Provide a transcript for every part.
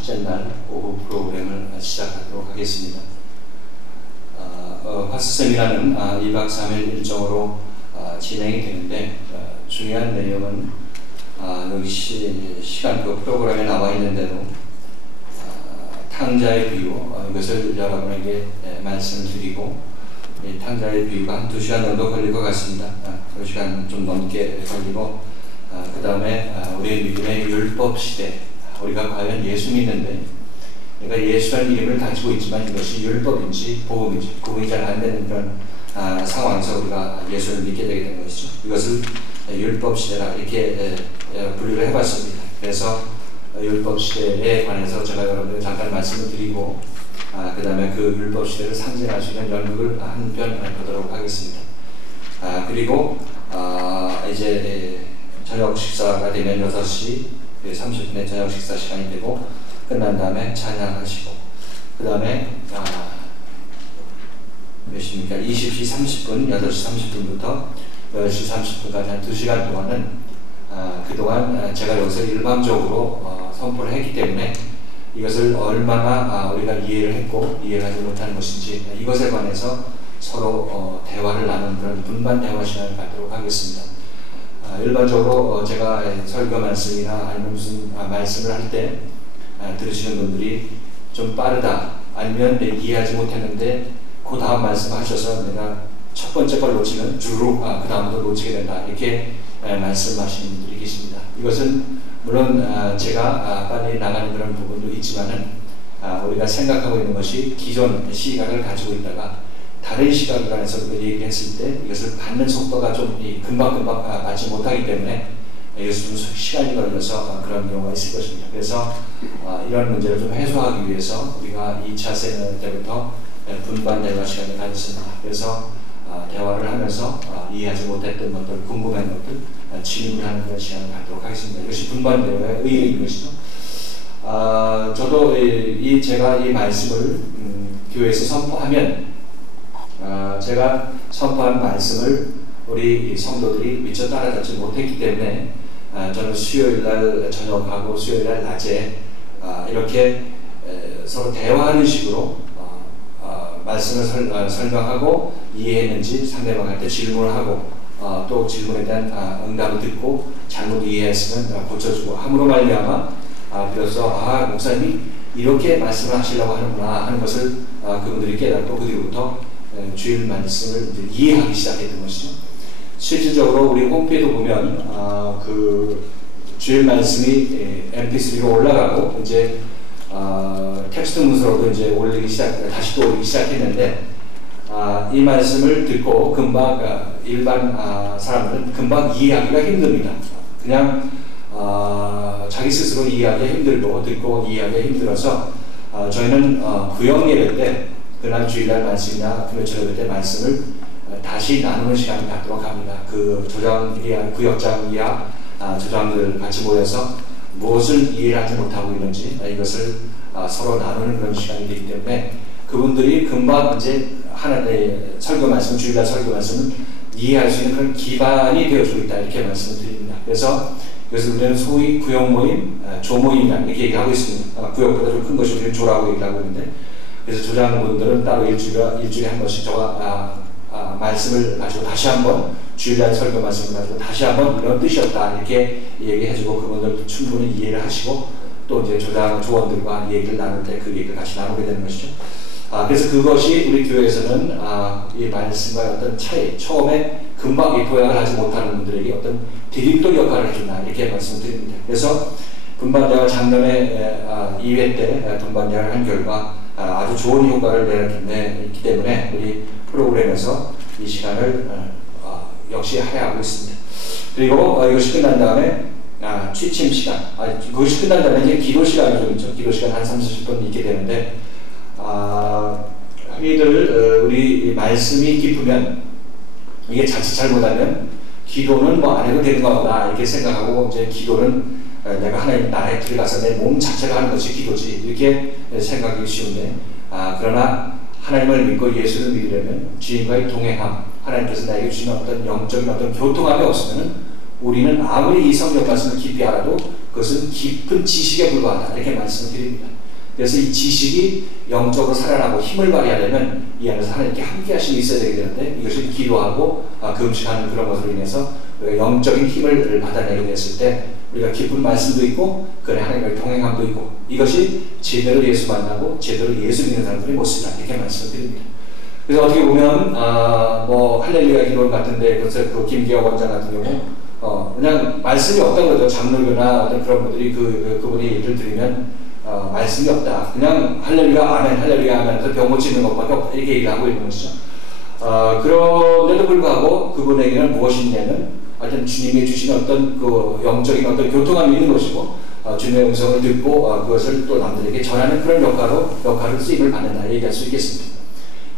첫째 날 오후 프로그램을 시작하도록 하겠습니다. 화스sem이라는 2박 3일 일정으로 진행이 되는데 중요한 내용은 여기 시간표 프로그램에 나와 있는 대로 탕자의 비유 이것을 여러분에게 말씀을 드리고 탕자의 비유가 한 2시간 정도 걸릴 것 같습니다. 2시간 좀 넘게 걸리고 그 다음에 우리의 믿음의 율법 시대, 우리가 과연 예수 믿는데 내가 예수라는 이름을 가지고 있지만 이것이 율법인지 복음인지 구분이 잘 안 되는 그런 상황에서 우리가 예수를 믿게 되게 된 것이죠. 이것을 율법 시대라 이렇게 분류를 해봤습니다. 그래서 율법 시대에 관해서 제가 여러분에게 잠깐 말씀을 드리고 그 다음에 그 율법 시대를 상징할 수 있는 연극을 한 편 보도록 하겠습니다. 그리고 이제 저녁 식사가 되면 6시 30분에 저녁 식사 시간이 되고 끝난 다음에 찬양하시고 그 다음에 몇 시입니까? 20시 30분, 8시 30분부터 10시 30분까지 한 2시간 동안은 그동안 제가 여기서 일방적으로 선포를 했기 때문에 이것을 얼마나 우리가 이해를 했고 이해를 하지 못하는 것인지 이것에 관해서 서로 대화를 나누는 그런 분반 대화 시간을 갖도록 하겠습니다. 일반적으로 제가 설교 말씀이나 아니면 무슨 말씀을 할 때 들으시는 분들이 좀 빠르다 아니면 이해하지 못했는데 그 다음 말씀 하셔서 내가 첫 번째 걸 놓치면 주르륵 그 다음도 놓치게 된다 이렇게 말씀하시는 분들이 계십니다. 이것은 물론 제가 빨리 나가는 그런 부분도 있지만은 우리가 생각하고 있는 것이 기존 시각을 가지고 있다가 다른 시각을 안에서 얘기를 했을 때 이것을 받는 속도가 좀 금방금방 받지 못하기 때문에 이것이 좀 시간이 걸려서 그런 경우가 있을 것입니다. 그래서 이런 문제를 좀 해소하기 위해서 우리가 2차 세미나 때부터 분반 대화 시간을 가졌습니다. 그래서 대화를 하면서 이해하지 못했던 것들, 궁금한 것들 질문하는 그런 시간을 갖도록 하겠습니다. 이것이 분반 대화의 의의인 것이죠. 저도 제가 이 말씀을 교회에서 선포하면 제가 선포한 말씀을 우리 성도들이 미처 따라잡지 못했기 때문에 저는 수요일날 저녁하고 수요일날 낮에 이렇게 서로 대화하는 식으로 말씀을 설명하고 이해했는지 상대방한테 질문을 하고 또 질문에 대한 응답을 듣고 잘못 이해했으면 고쳐주고 함으로 말미암아 그래서 목사님이 이렇게 말씀을 하시려고 하는구나 하는 것을 그분들이 깨닫고 그 뒤로부터 주일 말씀을 이해하기 시작했던 것이죠. 실질적으로 우리 홈페이지도 보면 그 주일 말씀이 mp3로 올라가고 이제 텍스트 문서로도 이제 다시 또 올리기 시작했는데 이 말씀을 듣고 금방 일반 사람들은 금방 이해하기가 힘듭니다. 그냥 자기 스스로 이해하기 힘들고 듣고 이해하기 힘들어서 저희는 구역 예배 때 그날 주일날 말씀이나 금요일 예배 때 말씀을 다시 나누는 시간을 갖도록 합니다. 그 구역장 이하 조장들 같이 모여서 무엇을 이해하지 못하고 있는지 이것을 서로 나누는 그런 시간이 되기 때문에 그분들이 금방 이제 하나의 설교 말씀, 주일날 설교 말씀을 이해할 수 있는 그런 기반이 되어주고 있다 이렇게 말씀을 드립니다. 그래서 이것을 우리는 소위 구역 모임, 조모임이라 이렇게 얘기하고 있습니다. 구역보다 좀 큰 것이 우리는 조라고 얘기하고 있는데 그래서 조장분들은 따로 일주일에 한 번씩 저와 말씀을 가지고 다시 한번 주일날 설교 말씀을 가지고 다시 한번 이런 뜻이었다 이렇게 얘기해주고 그분들도 충분히 이해를 하시고 또 이제 조원들과 얘기를 나눌 때 그 얘기를 다시 나누게 되는 것이죠. 그래서 그것이 우리 교회에서는 이 말씀과의 어떤 차이, 처음에 금방 도약을 하지 못하는 분들에게 어떤 디딤돌 역할을 해준다 이렇게 말씀드립니다. 그래서 분반대화 작년에 2회 때 분반대화를 한 결과 아주 좋은 효과를 내기 때문에 우리 프로그램에서 이 시간을 역시 할애하고 있습니다. 그리고 이것이 끝난 다음에 취침 시간, 그것이 끝난 다음에 이제 기도 시간이 좀 있죠. 기도 시간 한 30분 있게 되는데 흔히들 우리 말씀이 깊으면 이게 자칫 잘못하면 기도는 뭐 안 해도 되는 거구나 이렇게 생각하고 이제 기도는 내가 하나님 나라에 들어가서 내 몸 자체가 하는 것이 기도지 이렇게 생각하기 쉬운데 그러나 하나님을 믿고 예수를 믿으려면 주님과의 동행함 하나님께서 나에게 주시는 어떤 영적인 어떤 교통함이 없으면 우리는 아무리 이 성경 말씀을 깊이 알아도 그것은 깊은 지식에 불과하다 이렇게 말씀을 드립니다. 그래서 이 지식이 영적으로 살아나고 힘을 발휘하려면 이 안에서 하나님께 함께 하심이 있어야 되게 되는데, 이것을 기도하고 금식하는 그런 것으로 인해서 우리가 영적인 힘을 받아내게 됐을 때 우리가 깊은 말씀도 있고 그 안에 하나님과의 동행함도 있고, 이것이 제대로 예수 만나고 제대로 예수 믿는 사람들의 모습이다 이렇게 말씀을 드립니다. 그래서 어떻게 보면 뭐 할렐루야 기도 같은데, 그래서 그 김기혁 원장 같은 경우 그냥 말씀이 없다고 그러죠. 장로교나 어떤 그런 분들이 그분이 얘기를 들으면 말씀이 없다, 그냥 할렐루야 아멘 할렐루야 하면서 병 고치는 것밖에 없다 이렇게 얘기를 하고 있는 것이죠. 그런데도 불구하고 그분에게는 무엇이 있냐면 하여튼 주님이 주신 어떤 그 영적인 어떤 교통함이 있는 것이고, 주님의 음성을 듣고 그것을 또 남들에게 전하는 그런 역할을 쓰임을 받는다 얘기할 수 있겠습니다.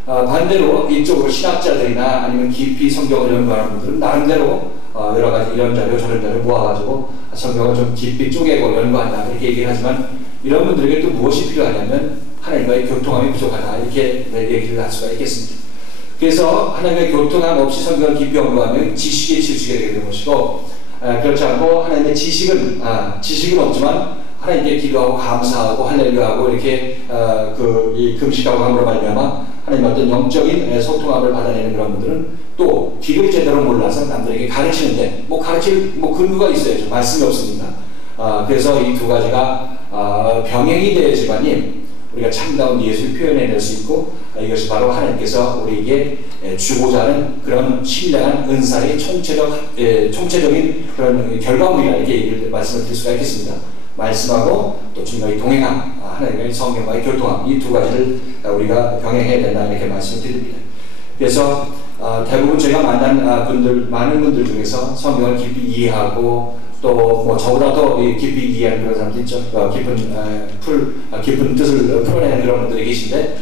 반대로 이쪽으로 신학자들이나 아니면 깊이 성경을 연구하는 분들은 나름대로 여러 가지 이런 자료 저런 자료 모아가지고 성경을 좀 깊이 쪼개고 연구한다 이렇게 얘기를 하지만, 이런 분들에게 또 무엇이 필요하냐면 하나님과의 교통함이 부족하다 이렇게 얘기를 할 수가 있겠습니다. 그래서 하나님의 교통함 없이 성경을 깊이 연구하면 지식에 치우치게 되게 되는 것이고, 그렇지 않고 하나님의 지식은 없지만 하나님께 기도하고 감사하고 할렐루야하고 이렇게 이 금식하고 함으로 말미암아 하나님 어떤 영적인 소통함을 받아내는 그런 분들은 또 길을 제대로 몰라서 남들에게 가르치는데 가르칠 근거가 있어야죠. 말씀이 없으니까. 그래서 이 두 가지가 병행이 되어야지만이 우리가 참다운 예수를 표현해낼 수 있고, 이것이 바로 하나님께서 우리에게 주고자 하는 그런 신령한 은사의 총체적인 그런 결과물이라 이렇게 말씀을 드릴 수가 있겠습니다. 말씀하고 또 주님과의 동행함, 하나님의 성경과의 교통함, 이 두 가지를 우리가 병행해야 된다 이렇게 말씀을 드립니다. 그래서 대부분 제가 만난 많은 분들 중에서 성경을 깊이 이해하고 또 뭐 저보다 더 깊이 이해하는 그런 사람도 있죠. 깊은 뜻을 풀어내는 그런 분들이 계신데,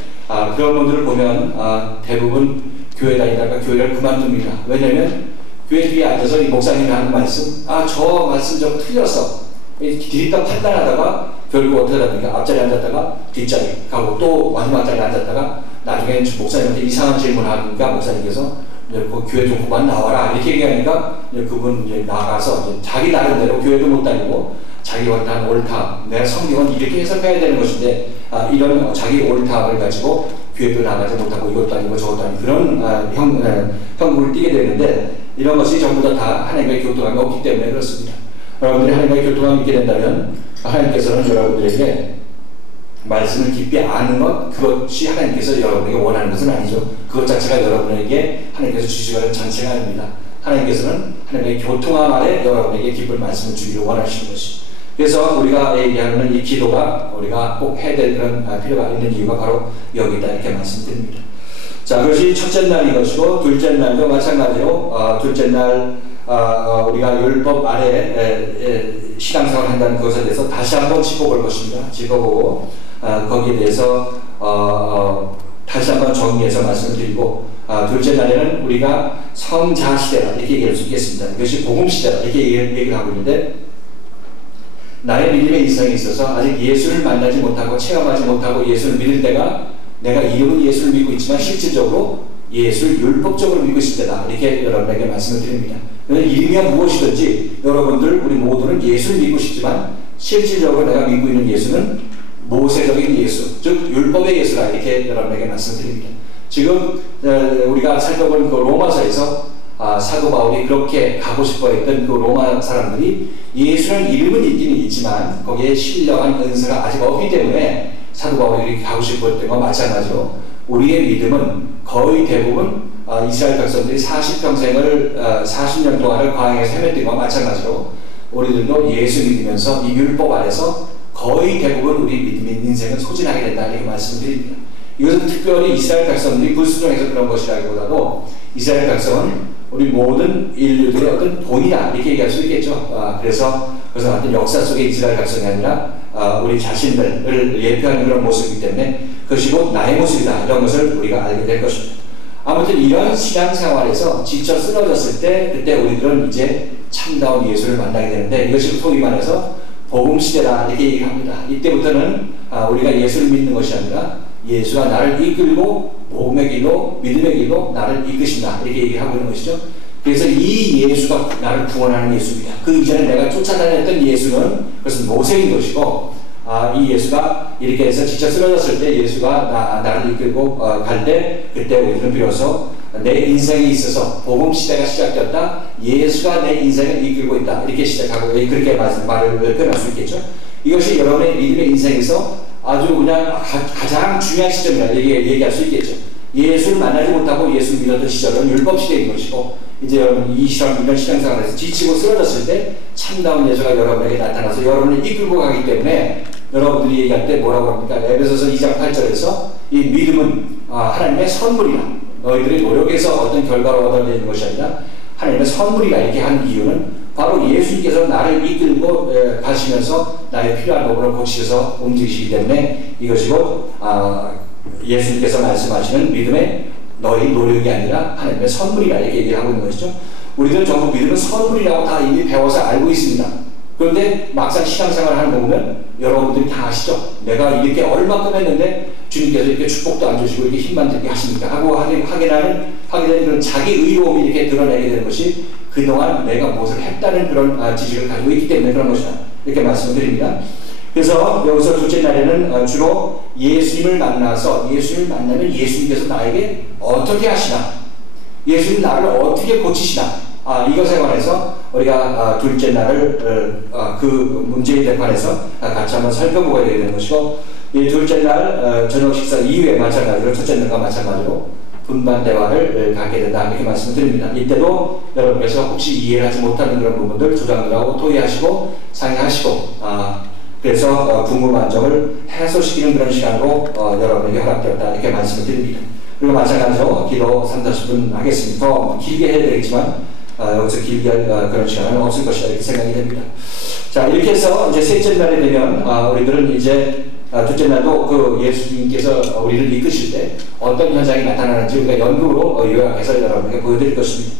그런 분들을 보면 대부분 교회 다니다가 교회를 그만둡니다. 왜냐하면 교회 뒤에 앉아서 이 목사님이 하는 말씀, 저 말씀 좀 틀렸어 디립다 판단하다가 결국 어떻게 됩니까? 앞자리에 앉았다가 뒷자리 가고 또 마지막 자리에 앉았다가 나중에 목사님한테 이상한 질문하니까 목사님께서 그 교회 좀 그만 나와라 이렇게 얘기하니까 그분 이제 나가서 이제 자기 나름대로 교회도 못 다니고 자기 원탄 옳다, 내가 성경은 이렇게 해석해야 되는 것인데 이런 자기 옳다를 가지고 교회도 나가지 못하고 이것도 아니고 저것도 아니고 그런 형국을 띠게 되는데, 이런 것이 전부 다 하나님의 교통함이 없기 때문에 그렇습니다. 여러분들이 하나님의 교통함이 있게 된다면 하나님께서는 여러분들에게 말씀을 깊이 아는 것, 그것이 하나님께서 여러분에게 원하는 것은 아니죠. 그것 자체가 여러분에게 하나님께서 주시는 전체가 아닙니다. 하나님께서는 하나님의 교통함 아래 여러분에게 깊은 말씀을 주기를 원하시는 것이. 그래서 우리가 얘기하는 이 기도가 우리가 꼭 해야 될 그런 필요가 있는 이유가 바로 여기 있다 이렇게 말씀드립니다. 자, 그것이 첫째 날인 것이고, 둘째 날도 마찬가지로 둘째 날 우리가 율법 아래 신앙생활을 한다는 것에 대해서 다시 한번 짚어볼 것입니다. 짚어보고 거기에 대해서 다시 한번 정리해서 말씀을 드리고, 둘째 날에는 우리가 성자시대라 이렇게 얘기할 수 있겠습니다. 이것이 복음시대라 이렇게 얘기를 하고 있는데, 나의 믿음의 인생에 있어서 아직 예수를 만나지 못하고 체험하지 못하고 예수를 믿을 때가 내가 이름은 예수를 믿고 있지만 실질적으로 예수를 율법적으로 믿고 있을 때다 이렇게 여러분에게 말씀을 드립니다. 이름이야 무엇이든지 여러분들 우리 모두는 예수를 믿고 싶지만 실질적으로 내가 믿고 있는 예수는 모세적인 예수, 즉 율법의 예수라 이렇게 여러분에게 말씀드립니다. 지금 우리가 살펴본 그 로마서에서 사도 바울이 그렇게 가고 싶어 했던 그 로마 사람들이 예수라는 이름은 있기는 있지만 거기에 신령한 은사가 아직 없기 때문에 사도 바울이 이렇게 가고 싶어 했던 것과 마찬가지로 우리의 믿음은 거의 대부분 이스라엘 백성들이 40년 동안을 광야에서 헤맸던 것과 마찬가지로 우리들도 예수 믿으면서 이 율법 아래서 거의 대부분 우리 믿음의 인생은 소진하게 된다 이렇게 말씀드립니다. 이것은 특별히 이스라엘 백성들이 불순종해서 그런 것이라기보다도 이스라엘 백성은 우리 모든 인류들의 어떤 본이다 이렇게 얘기할 수 있겠죠. 그래서 어떤 역사 속의 이스라엘 백성이 아니라 우리 자신들을 예표하는 그런 모습이기 때문에 그것이 곧 나의 모습이다 이런 것을 우리가 알게 될 것입니다. 아무튼 이런 신앙생활에서 지쳐 쓰러졌을 때 그때 우리들은 이제 참다운 예수를 만나게 되는데, 이것을 소위 말해서 복음시대다 이렇게 얘기합니다. 이때부터는 우리가 예수를 믿는 것이 아니라 예수가 나를 이끌고 복음의 길로 믿음의 길로 나를 이끄신다 이렇게 얘기하고 있는 것이죠. 그래서 이 예수가 나를 구원하는 예수입니다. 그 이전에 내가 쫓아다녔던 예수는 그것은 모세인 것이고, 이 예수가 이렇게 해서 지쳐 쓰러졌을 때 예수가 나를 이끌고 갈 때, 그때 우리는 비로소 내 인생에 있어서 복음 시대가 시작되었다. 예수가 내 인생을 이끌고 있다. 이렇게 시작하고 그렇게 말을 끊을 수 있겠죠. 이것이 여러분의 믿음의 인생에서 아주 그냥 가장 중요한 시점이라 얘기할 수 있겠죠. 예수를 만나지 못하고 예수를 믿었던 시절은 율법 시대인 것이고, 이제 여러분 이런 신앙생활에서 지치고 쓰러졌을 때 참다운 예수가 여러분에게 나타나서 여러분을 이끌고 가기 때문에 여러분들이 얘기할 때 뭐라고 합니까? 에베소서 2장 8절에서 이 믿음은 하나님의 선물이라, 너희들이 노력해서 어떤 결과를 얻어내는 것이 아니라 하나님의 선물이라 이렇게 하는 이유는 바로 예수님께서 나를 이끌고 가시면서 나의 필요한 부분을 고치셔서 움직이시기 때문에 이것이고, 예수님께서 말씀하시는 믿음의 너희 노력이 아니라 하나님의 선물이라 이렇게 얘기를 하고 있는 것이죠. 우리들은 전부 믿음은 선물이라고 다 이미 배워서 알고 있습니다. 그런데 막상 신앙생활을 하는 거 보면 여러분들이 다 아시죠? 내가 이렇게 얼마큼 했는데 주님께서 이렇게 축복도 안 주시고 이렇게 힘만 들게 하십니까? 하고 하게 되는 그런 자기 의로움이 이렇게 드러내게 되는 것이 그동안 내가 무엇을 했다는 그런 지식을 가지고 있기 때문에 그런 것이다. 이렇게 말씀을 드립니다. 그래서 여기서 둘째 날에는 주로 예수님을 만나서 예수님을 만나면 예수님께서 나에게 어떻게 하시나, 예수님 나를 어떻게 고치시나, 이것에 관해서 우리가 둘째 날을 그 문제에 대해서 같이 한번 살펴보게 되는 것이고, 이 둘째 날 저녁 식사 이후에 마찬가지로 첫째 날과 마찬가지로 분반 대화를 갖게 된다 이렇게 말씀을 드립니다. 이때도 여러분께서 혹시 이해를 하지 못하는 그런 부분들 조장들하고 토의하시고 상의하시고, 그래서 궁금한 점을 해소시키는 그런 시간으로 여러분에게 허락되었다 이렇게 말씀을 드립니다. 그리고 마찬가지로 기도 3-40분 하겠습니다. 더 길게 해야 되겠지만 여기서 길게 할 그런 시간은 없을 것이다 이렇게 생각이 됩니다. 자, 이렇게 해서 이제 셋째 날이 되면 우리들은 이제 둘째 날도 그 예수님께서 우리를 이끄실 때 어떤 현상이 나타나는지 우리가 연극으로 요약해서 여러분에게 보여드릴 것입니다.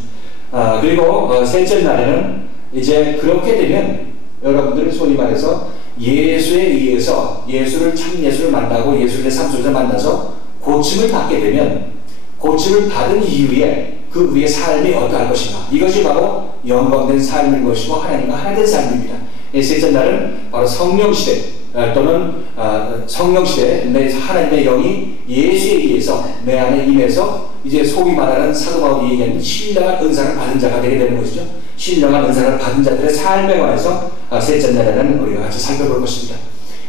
그리고 셋째 날에는 이제 그렇게 되면 여러분들은 소위 말해서 예수에 의해서 참 예수를 만나고 예수를 내 삶 속에서 만나서 고침을 받게 되면 고침을 받은 이후에 그 위의 삶이 어떠할 것인가, 이것이 바로 영광된 삶인 것이고 하나님과 하나 된 삶입니다. 셋째 날은 바로 성령시대 또는 성령시대, 내 하나님의 영이 예수에 의해서 내 안에 임해서 이제 소위 말하는 사도 바울이 얘기하는 신령한 은사를 받은 자가 되게 되는 것이죠. 신령한 은사를 받은 자들의 삶에 관해서 셋째 날에는 우리가 같이 살펴볼 것입니다.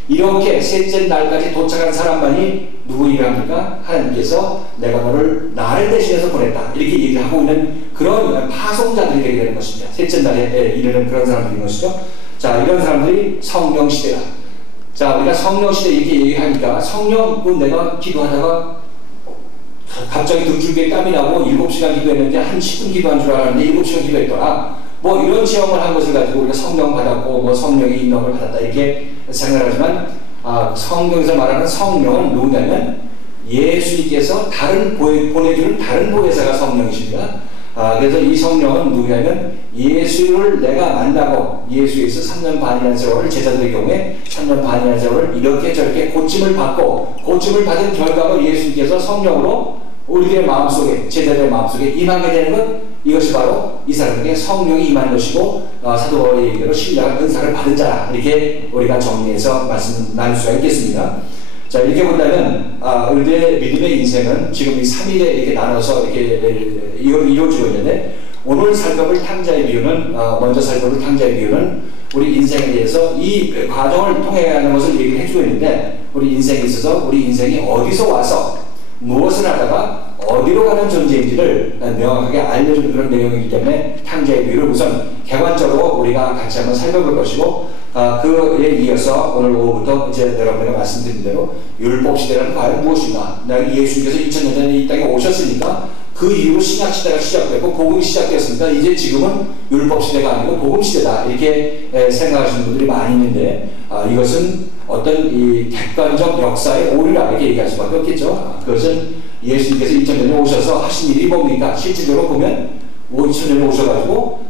이렇게 셋째 날까지 도착한 사람만이 누구이랍니까? 하나님께서 내가 나를 대신해서 보냈다 이렇게 얘기를 하고 있는 그런 파송자들이 되게 되는 것입니다. 셋째 날에 이르는 그런 사람들인 것이죠. 자, 이런 사람들이 성령시대다. 자, 우리가 성령시대 이렇게 얘기하니까 성령, 내가 기도하다가 갑자기 등줄기에 땀이 나고 7시간 기도했는데 한 10분 기도한 줄 알았는데 7시간 기도했더라. 뭐 이런 체험을 한 것을 가지고 우리가 성령 받았고 뭐 성령의 인도를 받았다 이렇게 생각하지만, 성경에서 말하는 성령은 누구냐면 예수님께서 보내주는 다른 보혜사가 성령이십니다. 그래서 이 성령은 누구냐면 예수를 내가 만나고 예수에서 3년 반이라는 세월을, 제자들의 경우에 3년 반이라는 세월을 이렇게 저렇게 고침을 받고 고침을 받은 결과로 예수님께서 성령으로 우리들의 마음속에, 제자들의 마음속에 임하게 되는 것, 이것이 바로 이 사람에게 성령이 임한 것이고 사도 바울의 얘기대로 신령한 은사를 받은 자라 이렇게 우리가 정리해서 말씀 나눌 수가 있겠습니다. 자, 이렇게 본다면 우리의 믿음의 인생은 지금 이 3일에 이렇게 나눠서 이렇게 이루어지고 있는데, 오늘 살펴볼 탕자의 비유는 먼저 살펴볼 탕자의 비유는 우리 인생에 대해서 이 과정을 통해 가는 것을 얘기를 해주고 있는데, 우리 인생에 있어서 우리 인생이 어디서 와서 무엇을 하다가 어디로 가는 존재인지를 명확하게 알려주는 그런 내용이기 때문에 탕자의 비유를 우선 개관적으로 우리가 같이 한번 살펴볼 것이고, 그에 이어서 오늘 오후부터 이제 여러분에게 말씀드린 대로 율법시대라는 과연 무엇인가, 예수님께서 2000년 전에 이 땅에 오셨으니까 그 이후로 신약시대가 시작되고 복음이 시작되었습니다. 이제 지금은 율법시대가 아니고 복음시대다 이렇게 생각하시는 분들이 많이 있는데, 이것은 어떤 이 객관적 역사의 오류라 이렇게 얘기할 수밖에 없겠죠. 그것은 예수님께서 2000년에 오셔서 하신 일이 뭡니까? 실질적으로 보면 2000년에 오셔가지고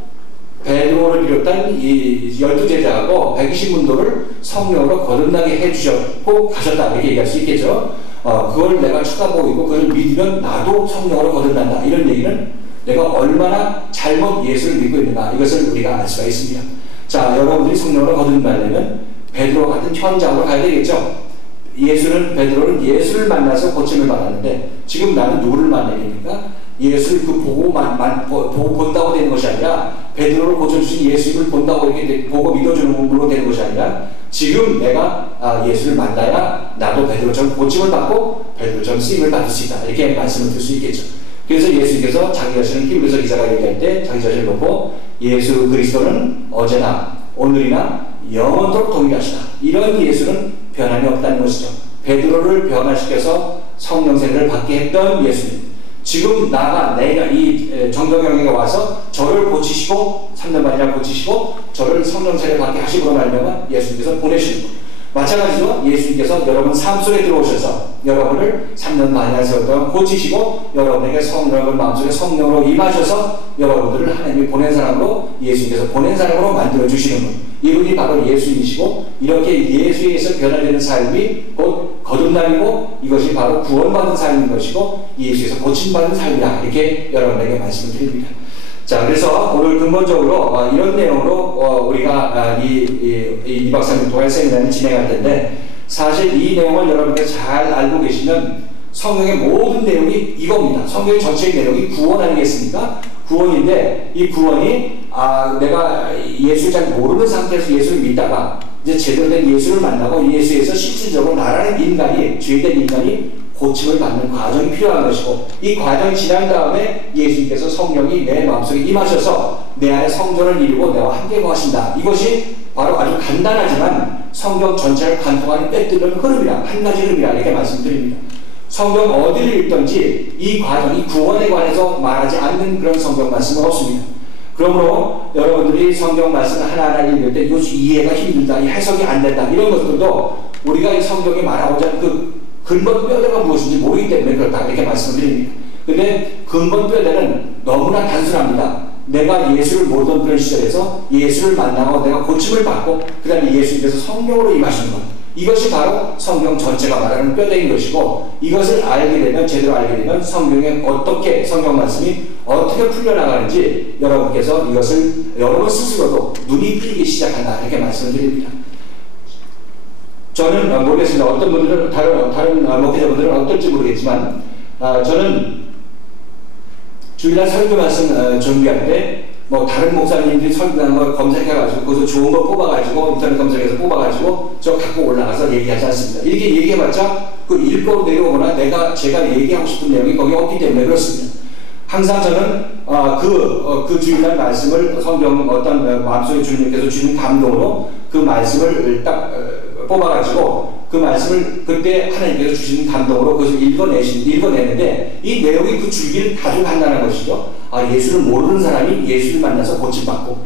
베드로를 비롯한 이 12제자하고 120문도를 성령으로 거듭나게 해주셨고 가셨다 이렇게 얘기할 수 있겠죠. 그걸 내가 쳐다보고 있고 그걸 믿으면 나도 성령으로 거듭난다 이런 얘기는 내가 얼마나 잘못 예수를 믿고 있는가 이것을 우리가 알 수가 있습니다. 자, 여러분들이 성령으로 거듭나려면 베드로 같은 현장으로 가야 되겠죠. 베드로는 예수를 만나서 고침을 받았는데 지금 나는 누구를 만나야 됩니까? 예수를 보고 본다고 되는 것이 아니라 베드로를 고쳐주신 예수를 본다고 이렇게 보고 믿어주는 분으로 되는 것이 아니라 지금 내가 예수를 만나야 나도 베드로처럼 고침을 받고 베드로처럼 쓰임을 받을 수 있다. 이렇게 말씀을 드릴 수 있겠죠. 그래서 예수님께서 자기 자신을 히브리서 기자가 얘기할 때 자기 자신을 놓고 예수 그리스도는 어제나 오늘이나 영원토록 동일하시다. 이런 예수는 변함이 없다는 것이죠. 베드로를 변화시켜서 성령 세례를 받게 했던 예수님. 지금 내가 이 정도경에게 와서 저를 고치시고 3년 만이나 고치시고 저를 성령 세례 받게 하시고 말미암아 예수님께서 보내시는 것. 마찬가지로 예수님께서 여러분 삶 속에 들어오셔서 여러분을 3년 반이나 세월 고치시고 여러분에게 성령을 마음속에 성령으로 임하셔서 여러분들을 하나님이 보낸 사람으로 예수님께서 보낸 사람으로 만들어 주시는 분. 이분이 바로 예수님이시고 이렇게 예수에서 변화되는 삶이 곧 거듭남이고 이것이 바로 구원받은 삶인 것이고 예수에서 고침받은 삶이다. 이렇게 여러분에게 말씀을 드립니다. 자, 그래서 오늘 근본적으로 이런 내용으로 우리가 이 2박 3일 동안 세미나를 진행할 텐데 사실 이 내용을 여러분들 잘 알고 계시면 성경의 모든 내용이 이겁니다. 성경의 전체의 내용이 구원 아니겠습니까? 구원인데 이 구원이 내가 예수를 잘 모르는 상태에서 예수를 믿다가 이제 제대로 된 예수를 만나고 예수에서 실질적으로 나라는 인간이 죄된 인간이 고침을 받는 과정이 필요한 것이고 이 과정이 지난 다음에 예수님께서 성령이 내 마음속에 임하셔서 내 안에 성전을 이루고 내와 함께 거하신다. 이것이 바로 아주 간단하지만 성경 전체를 관통하는 꿰뚫는 흐름이라 한 가지 흐름이라 이렇게 말씀드립니다. 성경 어디를 읽든지 이 과정이 구원에 관해서 말하지 않는 그런 성경 말씀은 없습니다. 그러므로 여러분들이 성경 말씀을 하나하나 읽을 때 이것이 이해가 힘들다, 해석이 안 된다 이런 것들도 우리가 이 성경에 말하고자 하는 그 근본 뼈대가 무엇인지 모르기 때문에 그렇다 이렇게 말씀을 드립니다. 근데 근본 뼈대는 너무나 단순합니다. 내가 예수를 모르던 그런 시절에서 예수를 만나고 내가 고침을 받고 그 다음에 예수님께서 성령으로 임하시는 것, 이것이 바로 성경 전체가 말하는 뼈대인 것이고 이것을 알게 되면 제대로 알게 되면 성경에 어떻게 성경 말씀이 어떻게 풀려나가는지 여러분께서 이것을 여러분 스스로도 눈이 풀리기 시작한다 이렇게 말씀을 드립니다. 저는 모르겠습니다. 어떤 분들은 다른 목회자분들은 어떨지 모르겠지만 저는 주일날 설교 말씀 준비할 때 뭐 다른 목사님들이 설교하는 걸 검색해가지고 거기서 좋은 거 뽑아가지고 인터넷 검색해서 뽑아가지고 저 갖고 올라가서 얘기하지 않습니다. 이렇게 얘기해봤자 그 읽고 내려오거나 제가 얘기하고 싶은 내용이 거기 없기 때문에 그렇습니다. 항상 저는 그 주일날 말씀을 성경 어떤 마음속에 주님께서 주신 감동으로 그 말씀을 딱 뽑아가지고 그 말씀을 그때 하나님께서 주신 감동으로 그것을 읽어내는데 이 내용이 그 줄기는 아주 간단한 것이죠. 예수를 모르는 사람이 예수를 만나서 고침받고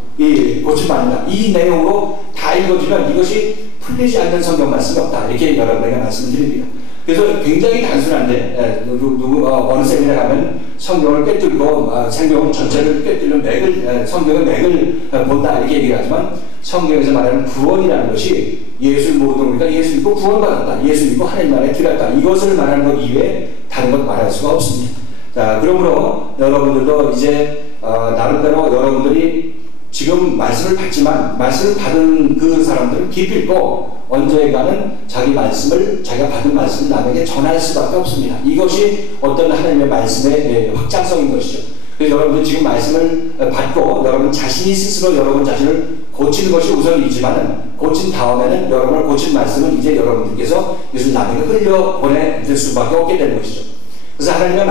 고침받는다. 이 내용으로 다 읽어주면 이것이 풀리지 않는 성경 말씀이 없다. 이렇게 여러분에게 말씀드립니다. 그래서 굉장히 단순한데 어느 세미나 가면 성경을 꿰뚫고 성경 전체를 꿰뚫는 성경의 맥을 본다 이렇게 얘기를 하지만 성경에서 말하는 구원이라는 것이 예수를 모르던 우리가 예수 믿고 구원받았다, 예수 믿고 하나님 나라에 들어갔다, 이것을 말하는 것 이외에 다른 것 말할 수가 없습니다. 자, 그러므로 여러분들도 이제 나름대로 여러분들이 지금 말씀을 받지만 말씀을 받은 그 사람들은 기필코 언젠가는 자기가 받은 말씀을 남에게 전할 수밖에 없습니다. 이것이 어떤 하나님의 말씀의 확장성인 것이죠. 그래서 여러분들 지금 말씀을 받고 여러분 자신이 스스로 여러분 자신을 고치는 것이 우선이지만 고친 다음에는 여러분을 고친 말씀은 이제 여러분들께서 이것을 남에게 흘려보낼 수밖에 없게 되는 것이죠. 그래서 하나님의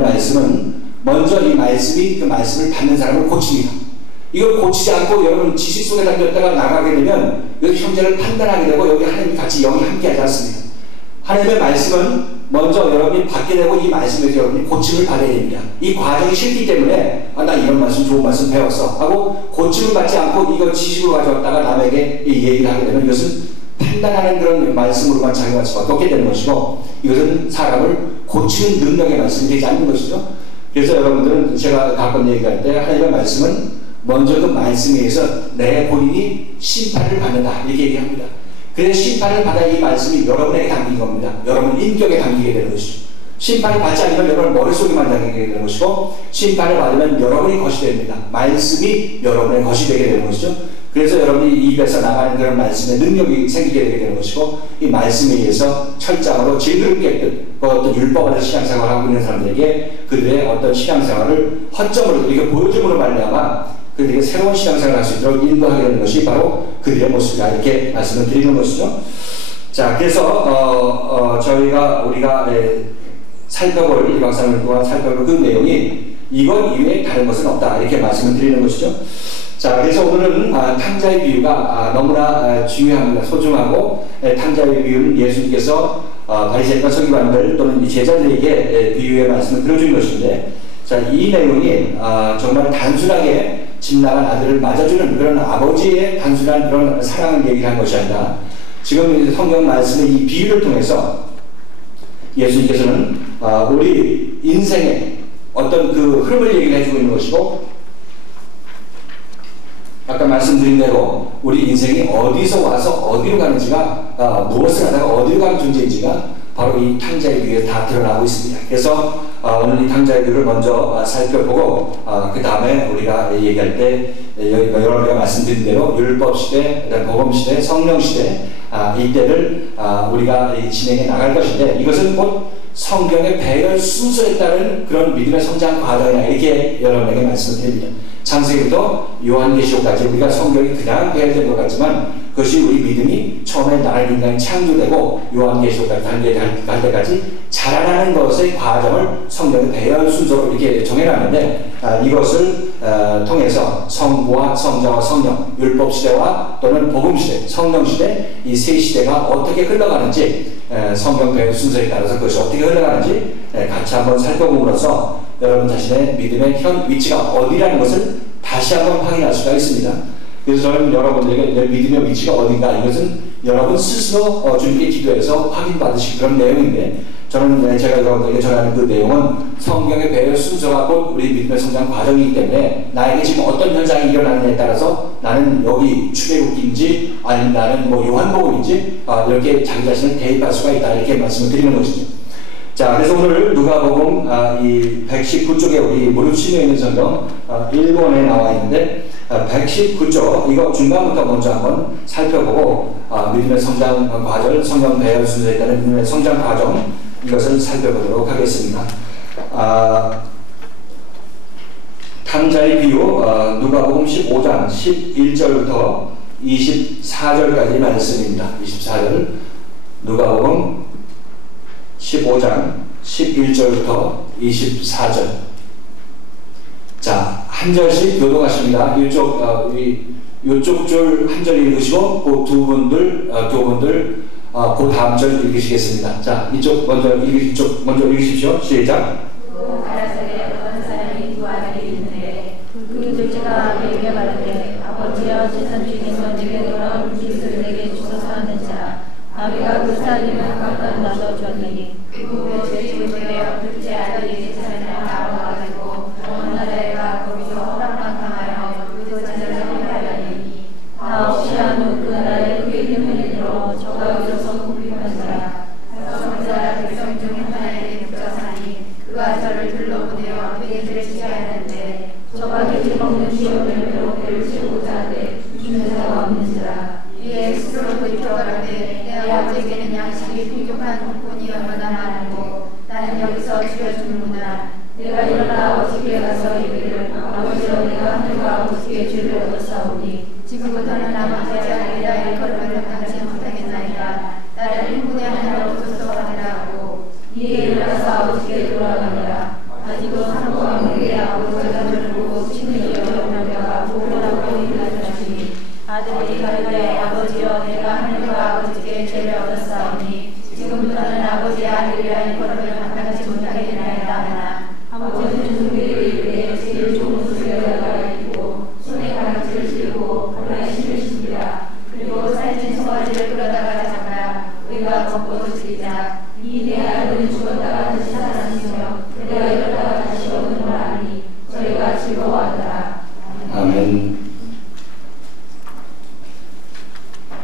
말씀은 먼저 이 말씀이 그 말씀을 받는 사람을 고칩니다. 이걸 고치지 않고 여러분 지식 속에 담겼다가 나가게 되면 여기 형제를 판단하게 되고 여기 하나님이 같이 영이 함께하지 않습니다. 하나님의 말씀은 먼저 여러분이 받게 되고 이 말씀에서 여러분이 고침을 받아야 됩니다. 이 과정이 싫기 때문에 나 이런 말씀 좋은 말씀 배웠어 하고 고침을 받지 않고 이거 지식으로 가져왔다가 남에게 얘기를 하게 되면 이것은 판단하는 그런 말씀으로만 작용할 수밖에 없게 되는 것이고 이것은 사람을 고치는 능력의 말씀이 되지 않는 것이죠. 그래서 여러분들은 제가 가끔 얘기할 때 하나님의 말씀은 먼저 그 말씀에 의해서 내 본인이 심판을 받는다 이렇게 얘기합니다. 그래서 심판을 받아 이 말씀이 여러분에게 담긴 겁니다. 여러분 인격에 담기게 되는 것이죠. 심판이 받지 않으면 여러분 머릿속에만 담기게 되는 것이고, 심판을 받으면 여러분이 것이 됩니다. 말씀이 여러분의 것이 되게 되는 것이죠. 그래서 여러분이 입에서 나가는 그런 말씀의 능력이 생기게 되게 되는 것이고, 이 말씀에 의해서 철장으로 질그릇 어떤 율법 안에서 신앙생활을 하고 있는 사람들에게 그들의 어떤 신앙생활을 허점으로 이렇게 보여줌으로 말미암아 그들에게 새로운 신앙생활을 할 수 있도록 인도하게 되는 것이 바로 그들의 모습이다, 이렇게 말씀을 드리는 것이죠. 자, 그래서 우리가 살펴볼, 이 박사님 동안 살펴볼 그 내용이 이것 이외에 다른 것은 없다, 이렇게 말씀을 드리는 것이죠. 자, 그래서 오늘은 탕자의 비유가 너무나 중요합니다. 소중하고, 탕자의 비유는 예수님께서 바리새인과 서기관들 또는 제자들에게 비유의 말씀을 들어준 것인데, 자, 이 내용이 정말 단순하게 집 나간 아들을 맞아주는 그런 아버지의 단순한 그런 사랑을 얘기한 것이 아니라, 지금 성경 말씀의 이 비유를 통해서 예수님께서는 우리 인생의 어떤 그 흐름을 얘기를 해주고 있는 것이고, 아까 말씀드린 대로 우리 인생이 어디서 와서 어디로 가는지가, 무엇을 하다가 어디로 가는 존재인지가 바로 이 탕자의 비유에 다 드러나고 있습니다. 그래서 오늘 이 탕자의 비유를 먼저 살펴보고, 그 다음에 우리가 얘기할 때 여러분과 말씀드린 대로 율법시대, 복음시대, 성령시대, 이때를 우리가 진행해 나갈 것인데, 이것은 곧 성경의 배열 순서에 따른 그런 믿음의 성장 과정이다, 이렇게 여러분에게 말씀을 드립니다. 창세기부터 요한계시록까지 우리가 성경이 그냥 배열된 것 같지만, 그것이 우리 믿음이 처음에 나를 인간이 창조되고 요한계시록까지 갈 때까지 자라나는 것의 과정을 성경의 배열 순서로 이렇게 정해놨는데, 이것을 통해서 성부와 성자와 성령, 율법시대와 또는 복음시대, 성령시대, 이 세 시대가 어떻게 흘러가는지, 성경 배열 순서에 따라서 그것이 어떻게 흘러가는지 같이 한번 살펴봄으로써 여러분 자신의 믿음의 현 위치가 어디라는 것을 다시 한번 확인할 수가 있습니다. 그래서 저는 여러분들에게 내 믿음의 위치가 어딘가, 이것은 여러분 스스로 주님께 기도해서 확인받으실 그런 내용인데, 저는 제가 여러분들에게 전하는 그 내용은 성경의 배열 순서가 곧 우리 믿음의 성장 과정이기 때문에, 나에게 지금 어떤 현상이 일어나느냐에 따라서 나는 여기 출애굽기인지 아니면 나는 뭐 요한복음인지 이렇게 자기 자신을 대입할 수가 있다, 이렇게 말씀을 드리는 것이죠. 자, 그래서 오늘 누가복음 이 119쪽에 우리 무릎 치며 있는 성경 1권에 나와 있는데, 119쪽 이거 중간부터 먼저 한번 살펴보고 믿음의 성장 과정, 성경 배열 순서에 따른 믿음의 성장 과정, 이것을 살펴보도록 하겠습니다. 탕자의 비유, 누가복음 15장 11절부터 24절까지 말씀입니다. 24절, 누가복음 15장 11절부터 24절. 자, 한 절씩 교독하십니다. 이쪽 줄 한 절 읽으시고, 그 두 분들 그 다음 절 읽으시겠습니다. 자, 이쪽 먼저 읽으십시오. 시작. 가라사대 어떤 사람이 두 아들이 있는데, 그 둘째가 아버지에게 말하되, 아버지여, 재산 중에서 내게 돌아온 빚을 내게 주소서 하는자. 아비가 그 사람을 각각 나눠 줬느니, 그 집을 되어 둘째 아들이 재산을 나눠가지고 어느 나라에가 거기서 허락만 당하여 그 재산을 회하려니, 다 없이 한 후 그 나라에 그의 힘을 잃어 저가 위로서 굽히면서라. 성자 백성 중 하나에게 붙여사니 그가 저를 둘러보내어 그들을 지켜하는데, 저가 돼지 먹는 기업을 배를 치우고자 하되 주는 자가 없는지라. 이에 스스로 돌이켜가라되, 내 아버지에게는 양식이 부족한 돈이 얼마나 많고 나는 여기서 죽여주는구나. 내가 일어나 아버지께 가서 이르기를, 아버지여, 내가 하늘과 아버지께 죄를 얻었사오니 지금부터는 아버지의 아니라 일컬음을 당하지 못하겠나이다. 나를 흥분해 하나로 주소서 하라 하고, 이에 일어나서 아버지께 돌아가니라. 아직도 한국과 물에 아버지가 저를 보고 침을 흘려나가 보고라고 일어나시니, 아들이 가로되, 아버지여, 내가 하늘과 아버지께 죄를 얻었사오니 지금부터는 아버지의 아들이라 일컬음을 당하지 못하겠나이다 하나, 아버지는 우리를 이르되 제일 좋은 수레가 입고 손에 가락지를 쥐고 발에 신을 신기라. 그리고 살찐 송아지를 끌어다가 잡아 우리가 걷고 드리자. 이 내 아들은 죽었다가 다시 살아나시며 내가 일어나가 다시 오는가 하니 저희가 즐거워하더라. 아멘.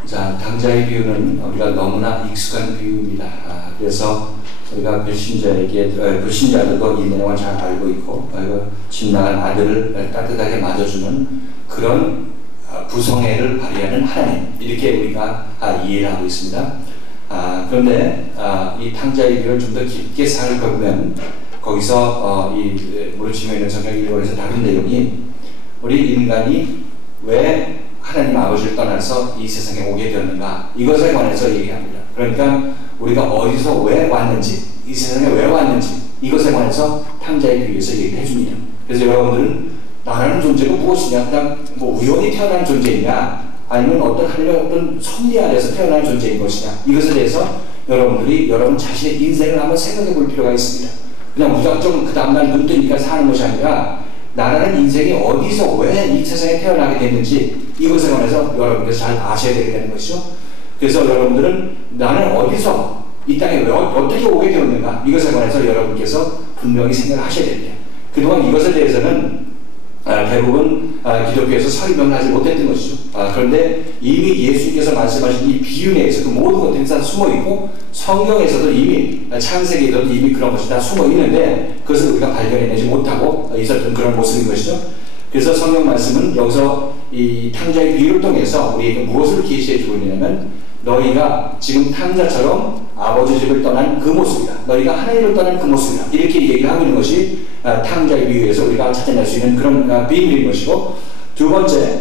자, 탕자의 비유는 우리가 너무나 익숙한 비유입니다. 그래서 우리가 불신자들도 이 내용을 잘 알고 있고 집 나간 아들을 따뜻하게 맞아주는 그런 부성애를 발휘하는 하나님, 이렇게 우리가 이해를 하고 있습니다. 그런데 이 탕자의 비유를 좀 더 깊게 살펴보면 거기서 이 무르침에 있는 성경 1권에서 다룬 내용이 우리 인간이 왜 하나님 아버지를 떠나서 이 세상에 오게 되었는가, 이것에 관해서 얘기합니다. 그러니까 우리가 어디서 왜 왔는지, 이 세상에 왜 왔는지, 이것에 관해서 탕자의 비유에서 얘기를 해줍니다. 그래서 여러분들은 나라는 존재가 무엇이냐, 그냥 뭐 우연히 태어난 존재이냐, 아니면 어떤 하나님의 어떤 섭리 아래서 태어난 존재인 것이냐, 이것에 대해서 여러분들이 여러분 자신의 인생을 한번 생각해 볼 필요가 있습니다. 그냥 무작정 그 다음날 눈 뜨니까 사는 것이 아니라 나라는 인생이 어디서 왜 이 세상에 태어나게 됐는지, 이것에 관해서 여러분께서 잘 아셔야 되게 되는 것이죠. 그래서 여러분들은 나는 어디서 이 땅에 왜 어떻게 오게 되었는가, 이것에 관해서 여러분께서 분명히 생각을 하셔야 됩니다. 그동안 이것에 대해서는 대부분 기독교에서 설명을 하지 못했던 것이죠. 그런데 이미 예수님께서 말씀하신 이 비유 내에서 그 모든 것들이 다 숨어있고, 성경에서도 이미 창세기에서도 이미 그런 것이 다 숨어있는데 그것을 우리가 발견해내지 못하고 있었던 그런 모습인 것이죠. 그래서 성경 말씀은 여기서 이 탕자의 비유를 통해서 우리에게 무엇을 계시해 주고 있냐면, 너희가 지금 탕자처럼 아버지 집을 떠난 그 모습이다, 너희가 하나님을 떠난 그 모습이다, 이렇게 얘기를 하고 있는 것이 탕자의 비유에서 우리가 찾아낼 수 있는 그런 비밀인 것이고, 두 번째,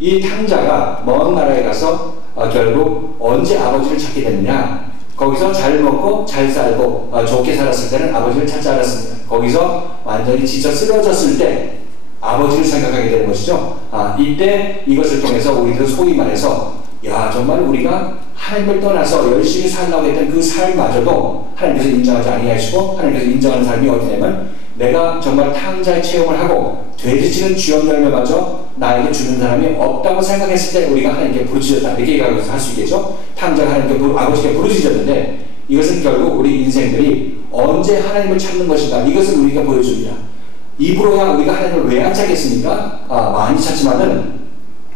이 탕자가 먼 나라에 가서 결국 언제 아버지를 찾게 됐느냐, 거기서 잘 먹고 잘 살고 좋게 살았을 때는 아버지를 찾지 않았습니다. 거기서 완전히 지쳐 쓰러졌을 때 아버지를 생각하게 되는 것이죠. 이때 이것을 통해서 우리들 소위 말해서, 야, 정말 우리가 하나님을 떠나서 열심히 살라고 했던 그 삶마저도 하나님께서 인정하지 아니하시고, 하나님께서 인정하는 삶이 어디냐면, 내가 정말 탕자의 체험을 하고 돼지치는 주연 열매마저 나에게 주는 사람이 없다고 생각했을 때 우리가 하나님께 부르짖었다, 이렇게 할 수 있겠죠. 탕자가 하나님께 아버지께 부르짖었는데, 이것은 결국 우리 인생들이 언제 하나님을 찾는 것인가, 이것을 우리가 보여줍니다. 입으로야 우리가 하나님을 왜 안 찾겠습니까? 많이 찾지만은,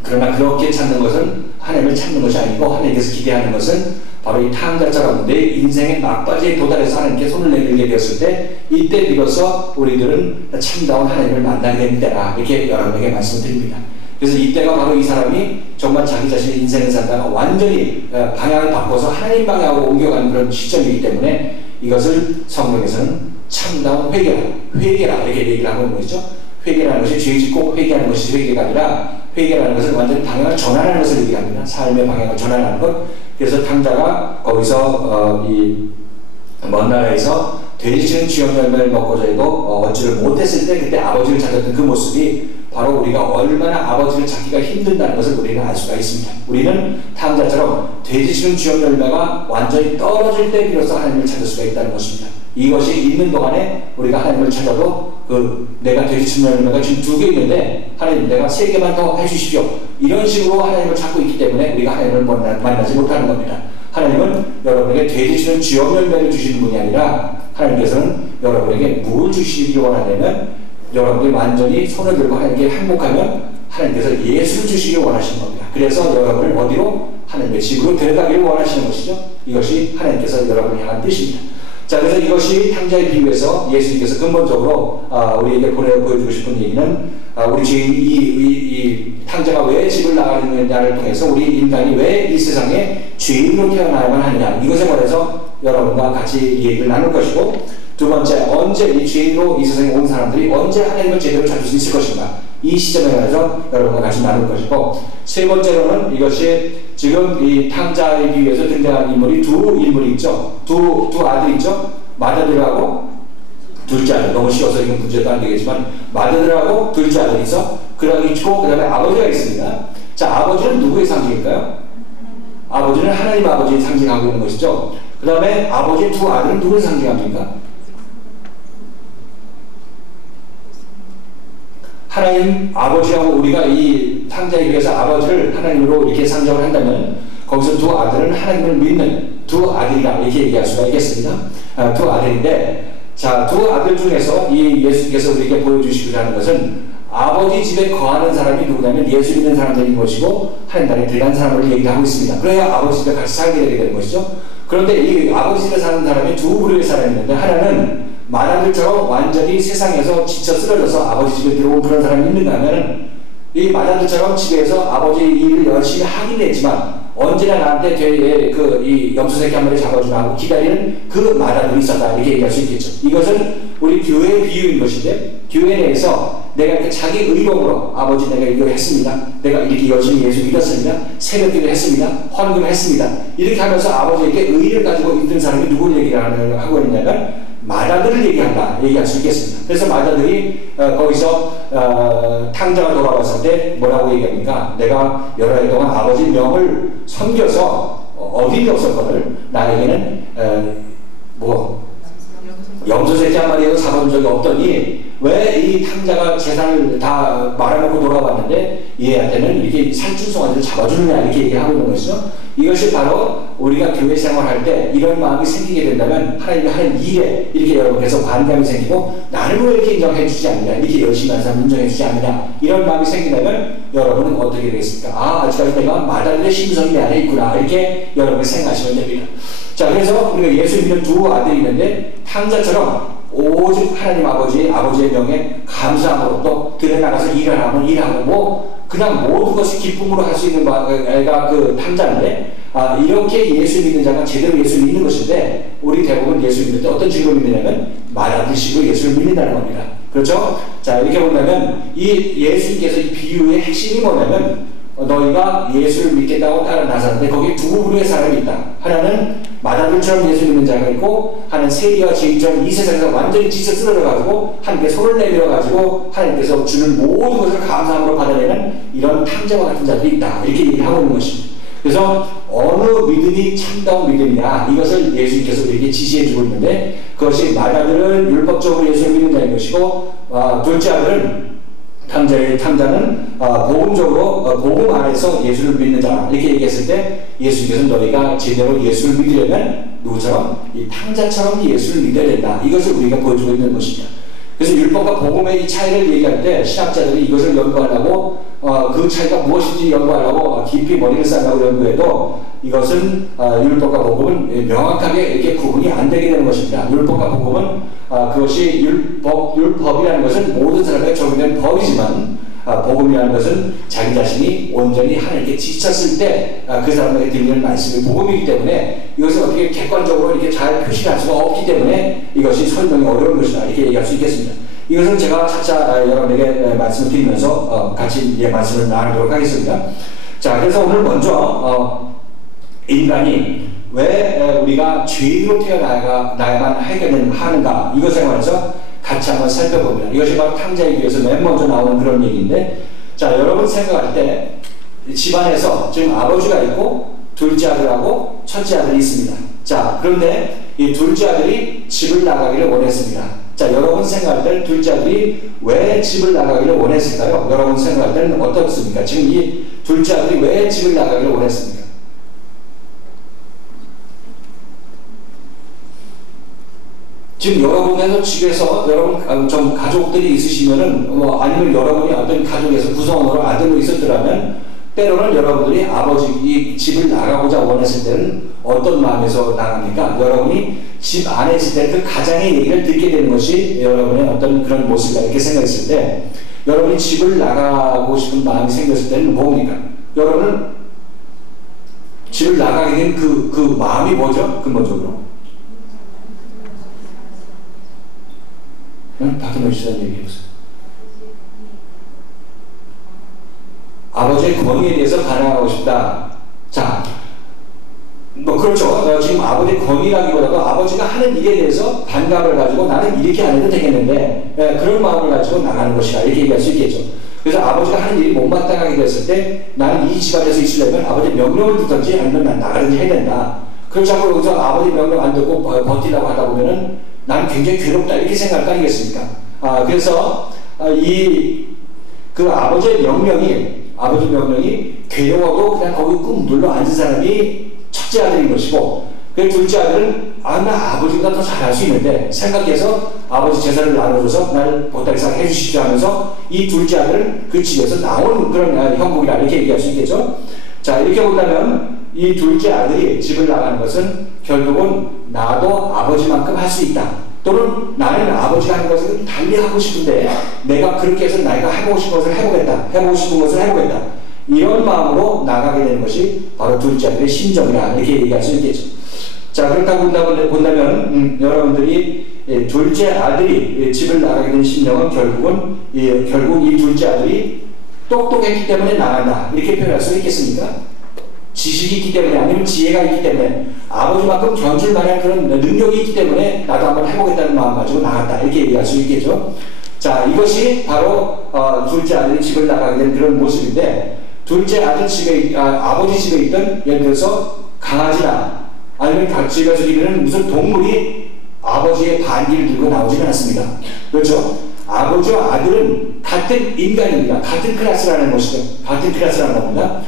그러나 그렇게 찾는 것은 하나님을 찾는 것이 아니고, 하나님께서 기대하는 것은 바로 이 탕자처럼 내 인생의 막바지에 도달해서 하나님께 손을 내밀게 되었을 때, 이때 비로소 우리들은 참다운 하나님을 만나게 됩니다, 이렇게 여러분에게 말씀드립니다. 그래서 이때가 바로 이 사람이 정말 자기 자신의 인생을 살다가 완전히 방향을 바꿔서 하나님 방향으로 옮겨가는 그런 시점이기 때문에, 이것을 성경에서는 참다운 회개라 이렇게 얘기를 하고 있는 것이죠. 회개라는 것이 죄 짓고 회개하는 것이 회개가 아니라, 회개라는 것은 완전히 방향을 전환하는 것을 얘기합니다. 삶의 방향을 전환하는 것. 그래서 탕자가 거기서 이 먼 나라에서 돼지치는 주연 열매를 먹고 저희도 얻지를 못했을 때 그때 아버지를 찾았던 그 모습이 바로 우리가 얼마나 아버지를 찾기가 힘든다는 것을 우리는 알 수가 있습니다. 우리는 탕자처럼 돼지치는 주연 열매가 완전히 떨어질 때 비로소 하나님을 찾을 수가 있다는 것입니다. 이것이 있는 동안에 우리가 하나님을 찾아도 내가 돼지치는 열매가 지금 2개 있는데 하나님 내가 3개만 더 해주십시오, 이런 식으로 하나님을 찾고 있기 때문에 우리가 하나님을 만나지 못하는 겁니다. 하나님은 여러분에게 돼지치는 주연 열매를 주시는 분이 아니라, 하나님께서는 여러분에게 뭘 주시기 원하냐면, 여러분들이 완전히 손을 들고 하나님께 행복하면 하나님께서 예수를 주시기 원하시는 겁니다. 그래서 여러분을 어디로? 하나님의 집으로 데려가기를 원하시는 것이죠. 이것이 하나님께서 여러분을 향한 뜻입니다. 자, 그래서 이것이 탕자의 비유에서 예수님께서 근본적으로 우리에게 보여주고 싶은 얘기는, 우리 죄인이 이 탕자가 왜 집을 나가느냐를 통해서 우리 인간이 왜 이 세상에 죄인으로 태어나야만 하느냐, 이것에 관해서 여러분과 같이 얘기를 나눌 것이고, 두 번째, 언제 이 죄인으로 이 세상에 온 사람들이 언제 하나님을 제대로 찾을 수 있을 것인가, 이 시점에 관해서 여러분과 같이 나눌 것이고, 세 번째로는 이것이 지금 이 탕자의 비유에서 등장한 인물이 두 인물이 있죠. 두 아들이 있죠. 맏아들하고 둘째 아들. 너무 쉬워서 이건 문제도 안 되겠지만, 맏아들하고 둘째 아들이 있어. 그러기 있고, 그 다음에 아버지가 있습니다. 자, 아버지는 누구의 상징일까요? 아버지는 하나님 아버지를 상징하고 있는 것이죠. 그 다음에 아버지의 두 아들은 누구를 상징합니까? 하나님 아버지하고 우리가 이 탕자에 비해서 아버지를 하나님으로 이렇게 상정을 한다면, 거기서 두 아들은 하나님을 믿는 두 아들이라 이렇게 얘기할 수가 있겠습니다. 두 아들인데, 자, 두 아들 중에서 이 예수님께서 우리에게 보여주시고자 하는 것은, 아버지 집에 거하는 사람이 누구냐면 예수 믿는 사람들인 것이고, 하나님 나라에 들어간 사람을 얘기하고 있습니다. 그래야 아버지 집에 같이 살게 되게 되는 것이죠. 그런데 이 아버지 집에 사는 사람이 두 부류의 사람이 있는데, 하나는 마다들처럼 완전히 세상에서 지쳐 쓰러져서 아버지 집에 들어온 그런 사람이 있는가 하면은, 이 마다들처럼 집에서 아버지 일을 열심히 하긴 했지만 언제나 나한테 이 염소새끼 한 마리 잡아주나 하고 기다리는 그 마다들이 있었다, 이렇게 얘기할 수 있겠죠. 이것은 우리 교회의 비유인 것인데, 교회 내에서 내가 이렇게 자기 의복으로 아버지 내가 이거 했습니다, 내가 이렇게 열심히 예수 믿었습니다, 새벽기도 했습니다, 헌금했습니다, 이렇게 하면서 아버지에게 의를 가지고 있는 사람이 누구를 얘기하고 있냐면 마다들을 얘기할 수 있겠습니다. 그래서 마다들이 거기서 탕자가 돌아왔을 때 뭐라고 얘기합니까? 내가 여러 해 동안 아버지 명을 섬겨서 어김이 없었거늘 나에게는 염소새끼 한 마리도 잡아준 적이 없더니 왜 이 탕자가 재산을 다 말아먹고 돌아왔는데 얘한테는 이렇게 살충송아지를 잡아주느냐, 이렇게 얘기하고 있는 것이죠. 이것이 바로 우리가 교회 생활할 때 이런 마음이 생기게 된다면 하나님이 하는 일에 이렇게 여러분께서 반감이 생기고, 나는 왜 이렇게 인정해 주지 않느냐, 이렇게 열심히 하는 사람 인정해 주지 않느냐, 이런 마음이 생긴다면 여러분은 어떻게 되겠습니까? 아직까지 내가 마다들의 심성이 내 안에 있구나, 이렇게 여러분이 생각하시면 됩니다. 자, 그래서 우리가 예수 믿는 두 아들이 있는데, 탕자처럼 오직 하나님 아버지의 명에 감사함으로 또 들에 나가서 일하면 일하고 그냥 모든 것을 기쁨으로 할 수 있는 애가 그 탕자인데, 이렇게 예수 믿는 자가 제대로 예수 믿는 것인데, 우리 대부분 예수 믿을 때 어떤 식으로 믿느냐면 마다드식으로 예수를 믿는다는 겁니다. 그렇죠? 자, 이렇게 본다면 이 예수님께서 이 비유의 핵심이 뭐냐면, 너희가 예수를 믿겠다고 따라 나섰는데 거기에 두 부류의 사람이 있다. 하나는 마다들처럼 예수 믿는 자가 있고, 하나는 세리와 죄인처럼 이 세상에서 완전히 지쳐 쓰러져가지고 하나님께 손을 내밀어가지고 하나님께서 주는 모든 것을 감사함으로 받아내는 이런 탕자와 같은 자들이 있다, 이렇게 얘기하고 있는 것입니다. 그래서 어느 믿음이 참다운 믿음이냐, 이것을 예수님께서 우리에게 지시해주고 있는데, 그것이 마다들은 율법적으로 예수를 믿는 자인 것이고, 둘째 아들은 탕자는 복음적으로 복음 안에서 예수를 믿는 자, 이렇게 얘기했을 때 예수님께서 너희가 제대로 예수를 믿으려면 누구처럼? 이 탕자처럼 예수를 믿어야 된다, 이것을 우리가 보여주고 있는 것입니다. 그래서 율법과 복음의 이 차이를 얘기할 때 신학자들이 이것을 연구하려고 그 차이가 무엇인지 연구하려고 깊이 머리를 쌓으려고 연구해도 이것은 율법과 복음은 명확하게 이렇게 구분이 안 되게 되는 것입니다. 율법과 복음은 그것이 율법이라는 것은 모든 사람에게 적용된 법이지만, 복음이라는 것은 자기 자신이 온전히 하나님께 지쳤을 때 그 사람에게 들리는 말씀이 복음이기 때문에 이것을 어떻게 객관적으로 이렇게 잘 표시할 수가 없기 때문에 이것이 설명이 어려운 것이다, 이렇게 얘기할 수 있겠습니다. 이것은 제가 차차 여러분에게 말씀을 드리면서 같이 말씀을 나누도록 하겠습니다. 자, 그래서 오늘 먼저 인간이 왜 우리가 죄인으로 태어나야만 하는가, 이것에 관해서 같이 한번 살펴봅니다. 이것이 바로 탕자의 기에서 맨 먼저 나오는 그런 얘기인데, 자, 여러분 생각할 때 집안에서 지금 아버지가 있고 둘째 아들하고 첫째 아들이 있습니다. 자, 그런데 이 둘째 아들이 집을 나가기를 원했습니다. 자, 여러분 생각할 때는 둘째 아들이 왜 집을 나가기를 원했을까요? 여러분 생각할 때는 어떻습니까? 지금 이 둘째 아들이 왜 집을 나가기를 원했습니까? 지금 여러분에서 집에서 여러분 좀 가족들이 있으시면은 아니면 여러분이 어떤 가족에서 구성원으로 아들로 있었더라면 때로는 여러분들이 아버지 집을 나가고자 원했을 때는 어떤 마음에서 나갑니까? 여러분이 집 안에 있을 때 그 가장의 얘기를 듣게 되는 것이 여러분의 어떤 그런 모습이다, 이렇게 생각했을 때 여러분이 집을 나가고 싶은 마음이 생겼을 때는 뭡니까? 여러분은 집을 나가게 된 그 마음이 뭐죠? 근본적으로? 박현호 씨는 얘기해보세요. 아버지의 권위에 대해서 반항하고 싶다. 자, 그렇죠. 지금 아버지의 권위라기보다도 아버지가 하는 일에 대해서 반감을 가지고 나는 이렇게 안 해도 되겠는데, 그런 마음을 가지고 나가는 것이다, 이렇게 얘기할 수 있겠죠. 그래서 아버지가 하는 일이 못마땅하게 됐을 때 나는 이 집안에서 있으려면 아버지의 명령을 듣든지 아니면 난 나가든지 해야 된다. 그렇지 않고 여기서 아버지 명령 안 듣고 버티려고 하다 보면은 나는 굉장히 괴롭다, 이렇게 생각할 거 아니겠습니까? 그래서 그 아버지의 명령이 괴로워도 그냥 거기 꾹 눌러 앉은 사람이 첫째 아들인 것이고, 그 둘째 아들은 나 아버지보다 더 잘할 수 있는데 생각해서 아버지 재산을 나눠줘서 날 보따리상 해주시죠 하면서 이 둘째 아들은 그 집에서 나온 그런 형국이라, 이렇게 얘기할 수 있겠죠. 자, 이렇게 본다면 이 둘째 아들이 집을 나가는 것은 결국은 나도 아버지만큼 할 수 있다. 또는 나는 아버지가 하는 것을 달리 하고 싶은데 내가 그렇게 해서 내가 해보고 싶은 것을 해보겠다. 해보고 싶은 것을 해보겠다. 이런 마음으로 나가게 되는 것이 바로 둘째 아들의 심정이다. 이렇게 얘기할 수 있겠죠. 자, 그렇다고 본다면 여러분들이 둘째 아들이 집을 나가게 된 심정은 결국 이 둘째 아들이 똑똑했기 때문에 나간다. 이렇게 표현할 수 있겠습니까? 지식이 있기 때문에 아니면 지혜가 있기 때문에 아버지만큼 견줄 만한 그런 능력이 있기 때문에 나도 한번 해보겠다는 마음 가지고 나갔다. 이렇게 얘기할 수 있겠죠. 자, 이것이 바로 둘째 아들이 집을 나가게 된 그런 모습인데 둘째 아들 집에 아버지 집에 있던 예를 들어서 강아지나 아니면 각 집에서 기르는 무슨 동물이 아버지의 반기를 들고 나오지는 않습니다. 그렇죠? 아버지와 아들은 같은 인간입니다. 같은 클래스라는 것이죠. 같은 클래스라는 겁니다.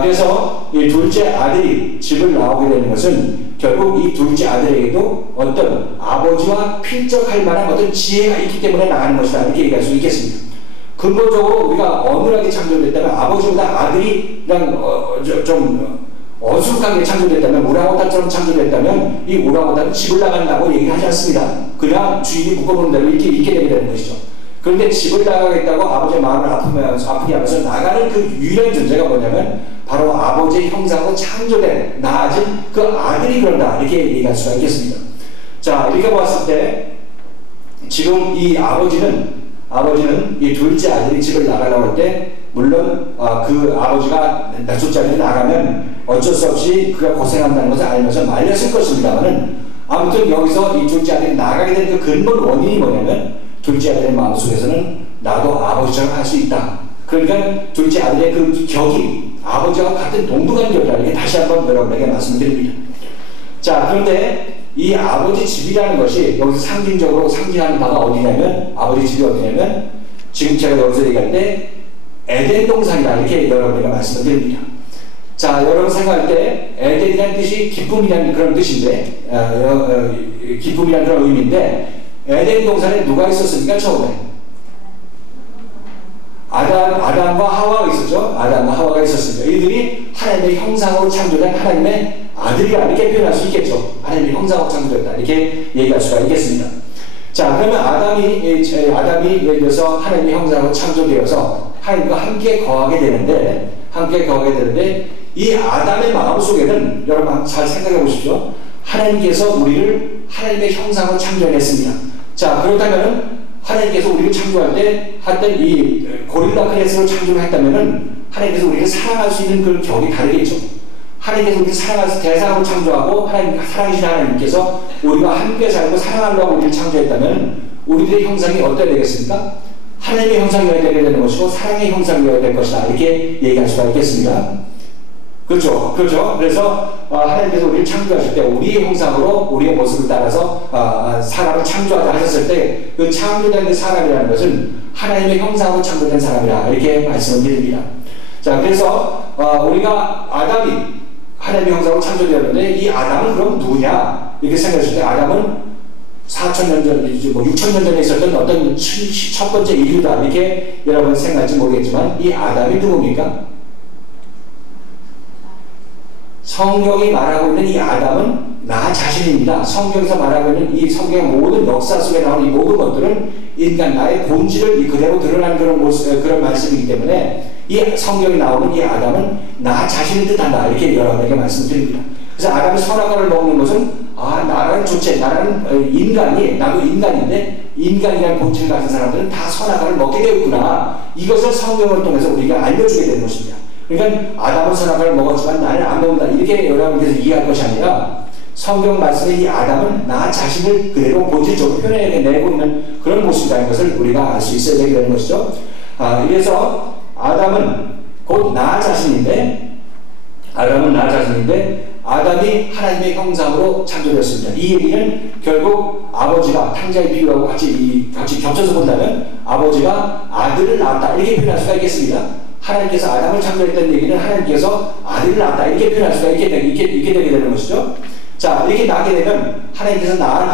그래서 이 둘째 아들이 집을 나오게 되는 것은 결국 이 둘째 아들에게도 어떤 아버지와 필적할 만한 어떤 지혜가 있기 때문에 나가는 것이다. 이렇게 얘기할 수 있겠습니다. 근본적으로 우리가 어눌하게 창조됐다면 아버지보다 아들이 그냥 좀 어수룩하게 창조됐다면 우랑우탄처럼 창조됐다면 이 우랑우탄은 집을 나간다고 얘기하지 않습니다. 그냥 주인이 묶어놓은 대로 이렇게 있게 되게 되는 것이죠. 그런데 집을 나가겠다고 아버지의 마음을 아프게 하면서 나가는 그 유일한 존재가 뭐냐면 바로 아버지의 형상으로 창조된 나아진 그 아들이 그런다. 이렇게 얘기할 수가 있겠습니다. 자, 이렇게 봤을 때 지금 이 아버지는 이 둘째 아들이 집을 나가려고 할 때 물론 그 아버지가 둘째 아들이 나가면 어쩔 수 없이 그가 고생한다는 것을 알면서 말렸을 것입니다만은 아무튼 여기서 이 둘째 아들이 나가게 된 그 근본 원인이 뭐냐면 둘째 아들의 마음속에서는 나도 아버지처럼 할 수 있다. 그러니까 둘째 아들의 그 격이 아버지와 같은 동등한 격이다. 이게 다시 한번 여러분에게 말씀드립니다. 자, 그런데 이 아버지 집이라는 것이 여기서 상징적으로 상징하는 바가 어디냐면 아버지 집이 어디냐면 지금 제가 여기서 얘기할 때 에덴 동산이다. 이렇게 여러분에게 말씀을 드립니다. 자, 여러분 생각할 때 에덴이라는 뜻이 기쁨이라는 그런 뜻인데 기쁨이라는 그런 의미인데 에덴 동산에 누가 있었습니까? 처음에 아담과 하와가 있었죠. 아담과 하와가 있었습니다. 이들이 하나님의 형상으로 창조된 하나님의 아들이라 이렇게 표현할 수 있겠죠. 하나님의 형상으로 창조됐다. 이렇게 얘기할 수가 있겠습니다. 자, 그러면 아담이 예를 들어서 하나님의 형상으로 창조되어서 하나님과 함께 거하게 되는데 이 아담의 마음속에는 여러분 잘 생각해 보십시오. 하나님께서 우리를 하나님의 형상으로 창조했습니다. 자, 그렇다면 하나님께서 우리를 창조할 때 하여튼 이 고릴라 클래스로 창조를 했다면은 하나님께서 우리를 사랑할 수 있는 그 격이 다르겠죠. 하나님께서 우리를 사랑할 대상으로 창조하고 사랑이신 하나님께서 우리와 함께 살고 사랑하려고 우리를 창조했다면 우리들의 형상이 어떻게 되겠습니까? 하나님의 형상이어야 되게 되는 것이고 사랑의 형상이어야 될 것이다. 이렇게 얘기할 수가 있겠습니다. 그렇죠. 그래서 하나님께서 우리를 창조하실 때 우리의 형상으로 우리의 모습을 따라서 사람을 창조하자 하셨을 때 그 창조된 그 사람이라는 것은 하나님의 형상으로 창조된 사람이라 이렇게 말씀을 드립니다. 자, 그래서 우리가 아담이 하나님의 형상으로 창조되었는데 이 아담은 그럼 누구냐 이렇게 생각했을 때 아담은 4,000년 전, 6,000년 전에 있었던 어떤 첫 번째 인류다 이렇게 여러분 생각할지 모르겠지만 이 아담이 누굽니까? 성경이 말하고 있는 이 아담은 나 자신입니다. 성경에서 말하고 있는 이 성경의 모든 역사 속에 나오는 이 모든 것들은 인간 나의 본질을 그대로 드러난 그런 모습, 그런 말씀이기 때문에 이 성경이 나오는 이 아담은 나 자신을 뜻한다. 이렇게 여러분에게 말씀드립니다. 그래서 아담이 선악과를 먹는 것은 나라는 존재, 나라는 인간이, 나도 인간인데 인간이라는 본질을 가진 사람들은 다 선악과를 먹게 되었구나. 이것을 성경을 통해서 우리가 알려주게 되는 것입니다. 그러니까 아담은 선악과를 먹었지만 나는 안 먹는다. 이렇게 여러분께서 이해할 것이 아니라 성경 말씀에 이 아담은 나 자신을 그대로 본질적으로 표현해내고 있는 그런 모습이라는 것을 우리가 알 수 있어야 되게 되는 것이죠. 그래서 아담은 곧 나 자신인데 아담이 하나님의 형상으로 창조되었습니다. 이 얘기는 결국 아버지가 탕자의 비유하고 같이 겹쳐서 본다면 아버지가 아들을 낳았다 이렇게 표현할 수가 있겠습니다. 하나님께서 아담을 창조했다는 얘기는 하나님께서 아들을 낳았다 이렇게 표현할 수가 있게 되게 되는 것이죠. 자, 이렇게 낳게 되면 하나님께서 낳은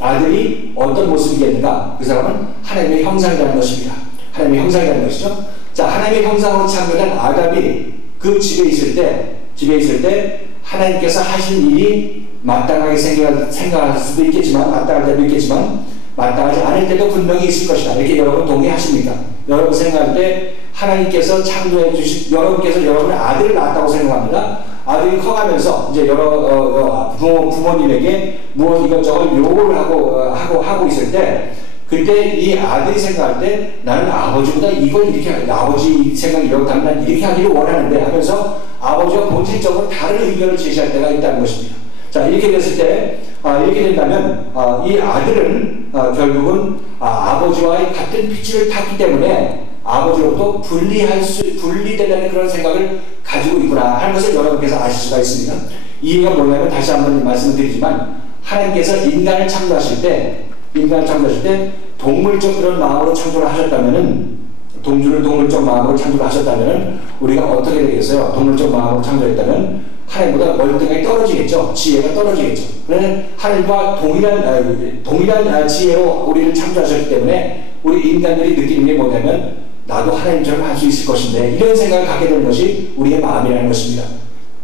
아들이 어떤 모습이겠는가? 그 사람은 하나님의 형상이라는 것입니다. 하나님의 형상이라는 것이죠. 자, 하나님의 형상으로 창조된 아담이 그 집에 있을 때 집에 있을 때 하나님께서 하신 일이 마땅하게 생각할 수도 있겠지만, 마땅할 때도 있겠지만, 마땅하지 않을 때도 분명히 있을 것이다. 이렇게 여러분 동의하십니까? 여러분 생각할 때 하나님께서 창조해 주신, 여러분께서 여러분의 아들을 낳았다고 생각합니다. 아들이 커가면서 이제 여러 부모님에게 무엇 이것저것 요구를 하고 있을 때, 그때 이 아들이 생각할 때 나는 아버지보다 이걸 이렇게, 아버지 생각이 이렇다면 난 이렇게 하기를 원하는데 하면서 아버지와 본질적으로 다른 의견을 제시할 때가 있다는 것입니다. 자, 이렇게 됐을 때, 이렇게 된다면, 이 아들은 결국은 아버지와의 같은 피치를 탔기 때문에 아버지로부터 분리되려는 그런 생각을 가지고 있구나 하는 것을 여러분께서 아실 수가 있습니다. 이해가 뭐냐면, 다시 한번 말씀을 드리지만, 하나님께서 인간을 창조하실 때 동물적 그런 마음으로 창조를 하셨다면은, 동물적 마음으로 창조를 하셨다면은 우리가 어떻게 되겠어요? 동물적 마음으로 창조했다면 하나님보다 월등하게 떨어지겠죠. 지혜가 떨어지겠죠. 그러나 하나님과 동일한 지혜로 우리를 창조하셨기 때문에 우리 인간들이 느끼는 게 뭐냐면, 나도 하나님처럼 할 수 있을 것인데, 이런 생각을 갖게 되는 것이 우리의 마음이라는 것입니다.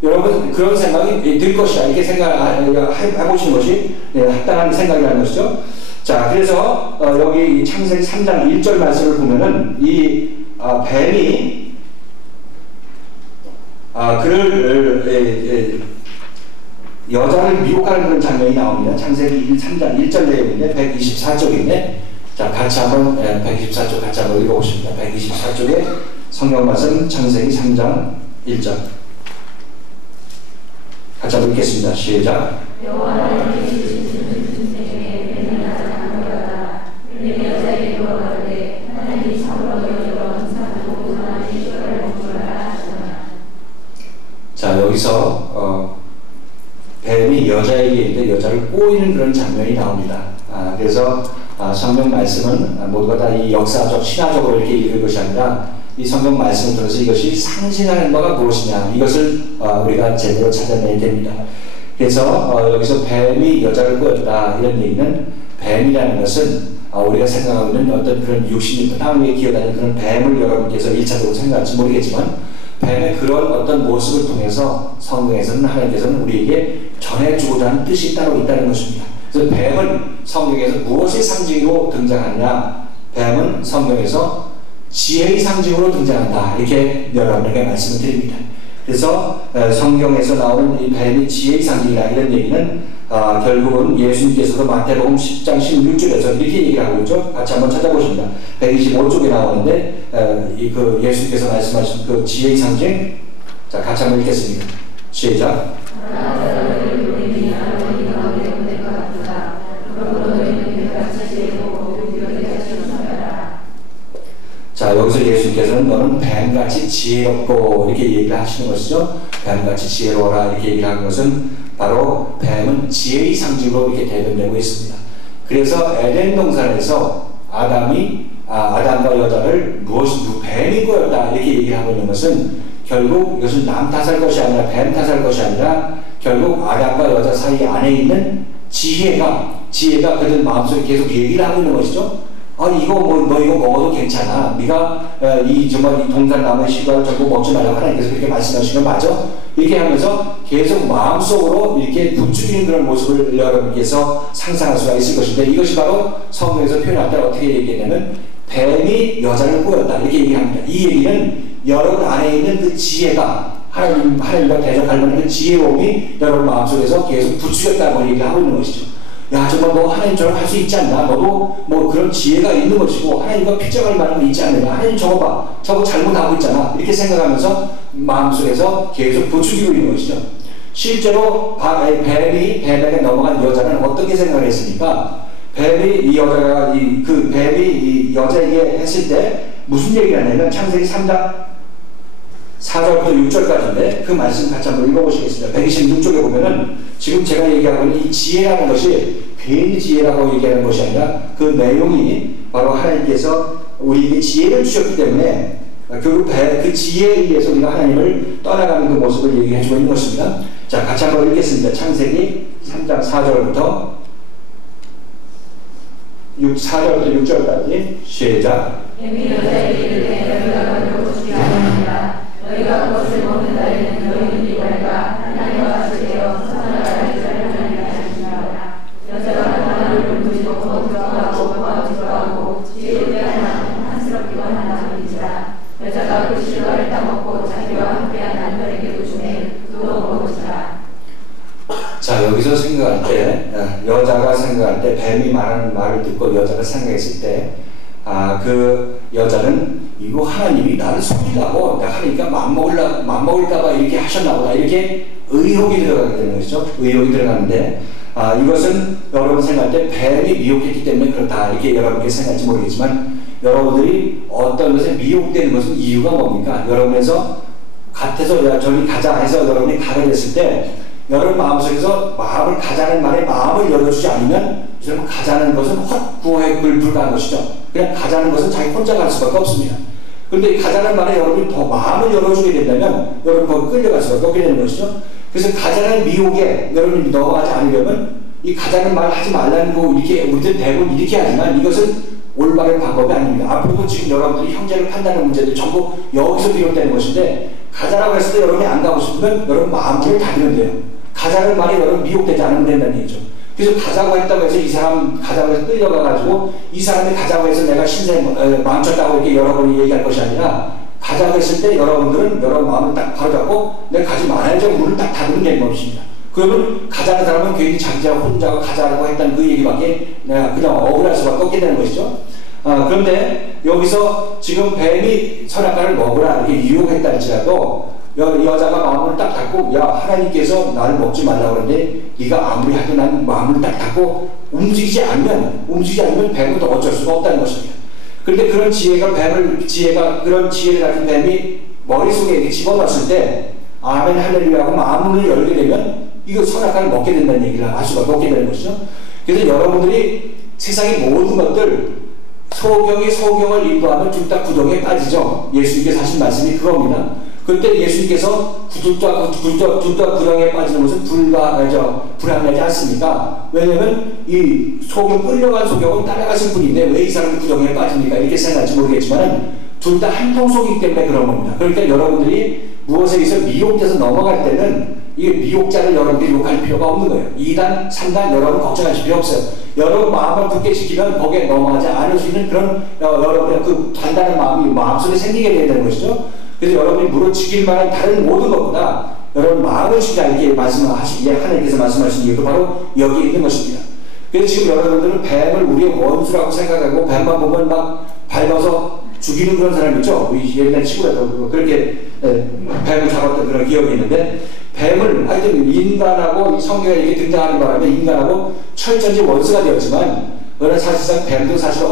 여러분, 그런 생각이 들 것이다, 이렇게 생각해보시는 것이 합당한 생각이라는 것이죠. 자, 그래서 여기 창세기 3장 1절 말씀을 보면은 이 뱀이 그를 여자를 미혹하는 그런 장면이 나옵니다. 창세기 3장 1절 내용인데 124쪽인데, 자, 같이 한번 124쪽 같이 한번 읽어보십니다. 124쪽에 성경 말씀 창세기 3장 1절 같이 한번 읽겠습니다. 시작. 자, 여기서 뱀이 여자에게 있는데 여자를 꼬이는 그런 장면이 나옵니다. 그래서 성경 말씀은 모두가 다 이 역사적, 신화적으로 이렇게 읽을 것이 아니라 이 성경 말씀을 통해서 이것이 상징하는 바가 무엇이냐, 이것을 우리가 제대로 찾아내야 됩니다. 그래서 여기서 뱀이 여자를 꼬였다, 이런 얘기는, 뱀이라는 것은 우리가 생각하고 있는 어떤 그런 육신이 땅 위에 기어다니는 그런 뱀을 여러분께서 1차적으로 생각할지 모르겠지만, 뱀의 그런 어떤 모습을 통해서 성경에서는, 하나님께서는 우리에게 전해주고자 하는 뜻이 따로 있다는 것입니다. 그래서 뱀은 성경에서 무엇의 상징으로 등장하느냐, 뱀은 성경에서 지혜의 상징으로 등장한다, 이렇게 여러분에게 말씀을 드립니다. 그래서 성경에서 나오는 이 뱀이 지혜의 상징이라, 이런 얘기는 결국은 예수님께서도 마태복음 10장 16절에서 이렇게 얘기를 하고 있죠. 같이 한번 찾아보십니다. 125쪽에 나오는데 그 예수님께서 말씀하신 그 지혜의 상징, 자, 같이 한번 읽겠습니다. 시작. 자, 여기서 예수님께서는 너는 뱀같이 지혜롭고 이렇게 얘기를 하시는 것이죠. 뱀같이 지혜로워라, 이렇게 얘기를 하는 것은 바로 뱀은 지혜의 상징으로 이렇게 대변되고 있습니다. 그래서 에덴 동산에서 아담과 여자를 뱀이 꼬였다, 이렇게 얘기를 하고 있는 것은, 결국 이것은 남 탓할 것이 아니라 뱀 탓할 것이 아니라 결국 아담과 여자 사이 안에 있는 지혜가 그들 마음속에 계속 얘기를 하고 있는 것이죠. 이거 너 이거 먹어도 괜찮아. 네가 정말 이 동산나무의 실과를 전부 먹지 말라고 하나님께서 그렇게 말씀하시는 거 맞아? 이렇게 하면서 계속 마음속으로 이렇게 부추기는 그런 모습을 여러분께서 상상할 수가 있을 것인데, 이것이 바로 성경에서 표현할 때 어떻게 얘기하냐면, 뱀이 여자를 꼬였다, 이렇게 얘기합니다. 이 얘기는 여러분 안에 있는 그 지혜가, 하나님과 대적할 만한 그 지혜로움이 여러분 마음속에서 계속 부추겼다고 얘기를 하고 있는 것이죠. 야, 정말 너 하나님처럼 할 수 있지 않나? 너도 뭐 그런 지혜가 있는 것이고 하나님과 핏장을 만난 게 있지 않느냐? 하나님 저거 봐, 저거 잘못하고 있잖아, 이렇게 생각하면서 마음속에서 계속 부추기고 있는 것이죠. 실제로 뱀에게 넘어간 여자는 어떻게 생각을 했습니까? 뱀이 이 여자에게 했을 때 무슨 얘기를 하냐면, 창세기 3장 4절부터 6절까지인데 그 말씀 같이 한번 읽어보시겠습니다. 126쪽에 보면은 지금 제가 얘기하고 있는 이 지혜라는 것이 괜히 지혜라고 얘기하는 것이 아니라, 그 내용이 바로 하나님께서 우리에게 지혜를 주셨기 때문에 그 지혜에 의해서 우리가 하나님을 떠나가는 그 모습을 얘기해주고 있는 것입니다. 자, 같이 한번 읽겠습니다. 창세기 3장 4절부터 6절까지 시작. 너희가 그것을 먹는 날에는 너희는 네가 여자가 그 실과를 따먹고 자기와 함께한 남편에게도 주매 또 먹으시라. 자, 여기서 생각할 때, 여자가 생각할 때, 뱀이 말하는 말을 듣고 여자가 생각했을 때, 그 여자는 이거 하나님이 나를 속이려고 내가 하니까 맘먹을까봐 이렇게 하셨나보다, 이렇게 의혹이 들어가게 되는 것이죠. 의혹이 들어가는데, 이것은 여러분 생각할 때 뱀이 미혹했기 때문에 그렇다, 이렇게 여러분께 생각할지 모르겠지만, 여러분들이 어떤 것에 미혹되는 것은 이유가 뭡니까? 여러분에서 같아서 야, 저기 가자 해서 여러분이 가게 됐을 때, 여러분 마음속에서 마음을 가자는 말에 마음을 열어주지 않으면 여러분 가자는 것은 헛구호에 불과한 것이죠. 그냥 가자는 것은 자기 혼자 갈 수밖에 없습니다. 그런데 가자는 말에 여러분이 더 마음을 열어주게 된다면 여러분 거기 끌려갈 수밖에 없게 되는 것이죠. 그래서 가자는 미혹에 여러분이 넘어가지 않으려면 이 가자는 말 하지 말라는 거 이렇게 우리들 대부분 이렇게 하지만 이것은 올바른 방법이 아닙니다. 앞으로도 지금 여러분들이 형제를 판단하는 문제들 전부 여기서 비롯되는 것인데, 가자라고 했을 때 여러분이 안 가고 싶으면 여러분 마음을 닫으면 돼요. 가자는 말이 여러분 미혹되지 않으면 된다는 얘기죠. 그래서 가자고 했다고 해서 이 사람 가자고 해서 끌려가가지고 이 사람이 가자고 해서 내가 신세 망쳤다고 이렇게 여러분이 얘기할 것이 아니라, 가자고 했을 때 여러분들은 여러분 마음을 딱 바로 잡고 내가 가지 말아야죠. 문을 딱 닫으면 되는 것입니다. 그러면 가자는 사람은 괜히 자기가 혼자가 가자고 했다는 그 얘기밖에 내가 그냥 억울할 수밖에 없게 되는 것이죠. 그런데 여기서 지금 뱀이 선악과를 먹으라 이렇게 유혹했다 할지라도 여자가 마음을 딱 닫고, 야, 하나님께서 나를 먹지 말라고 그러는데 네가 아무리 해도 난 마음을 딱 닫고 움직이지 않으면 뱀은 또 어쩔 수가 없다는 것입니다. 그런데 그런 그런 지혜를 가진 뱀이 머릿속에 이렇게 집어넣었을 때 아멘 할렐루야 하고 마음을 열게 되면 이거 선악과를 먹게 된다는 얘기를 할 수밖에 없게 되는 것이죠. 그래서 여러분들이 세상의 모든 것들 소경을 인도하면 둘 다 구덩이에 빠지죠. 예수님께서 하신 말씀이 그겁니다. 그때 예수님께서 둘 다 구덩이에 빠지는 것은 불합리하지 않습니까? 왜냐하면 이 끌려간 소경은 따라가신 분인데 왜 이 사람이 구덩이에 빠집니까? 이렇게 생각할지 모르겠지만 둘 다 한 통속이기 때문에 그런 겁니다. 그러니까 여러분들이 무엇에 의해서 미혹돼서 넘어갈 때는 이 미혹자를 여러분들이 욕할 필요가 없는 거예요. 2단, 3단 여러분 걱정하실 필요 없어요. 여러분 마음을 굳게 지키면 거기에 넘어가지 않을 수 있는 그런 여러분의 그 단단한 마음이 마음속에 생기게 되는 것이죠. 그래서 여러분이 무릇 지킬 만한 다른 모든 것보다 여러분 마음을 지키라 이렇게 하나님께서 말씀하신 이유도 바로 여기에 있는 것입니다. 그래서 지금 여러분들은 뱀을 우리의 원수라고 생각하고 뱀만 보면 막 밟아서 죽이는 그런 사람 있죠. 옛날 친구라도 그렇게 뱀을 잡았던 그런 기억이 있는데, 뱀을 하여튼 인간하고 성경에 이렇게 등장하는 바람에 인간하고 철저히 원수가 되었지만, 그러나 사실상 뱀도 사실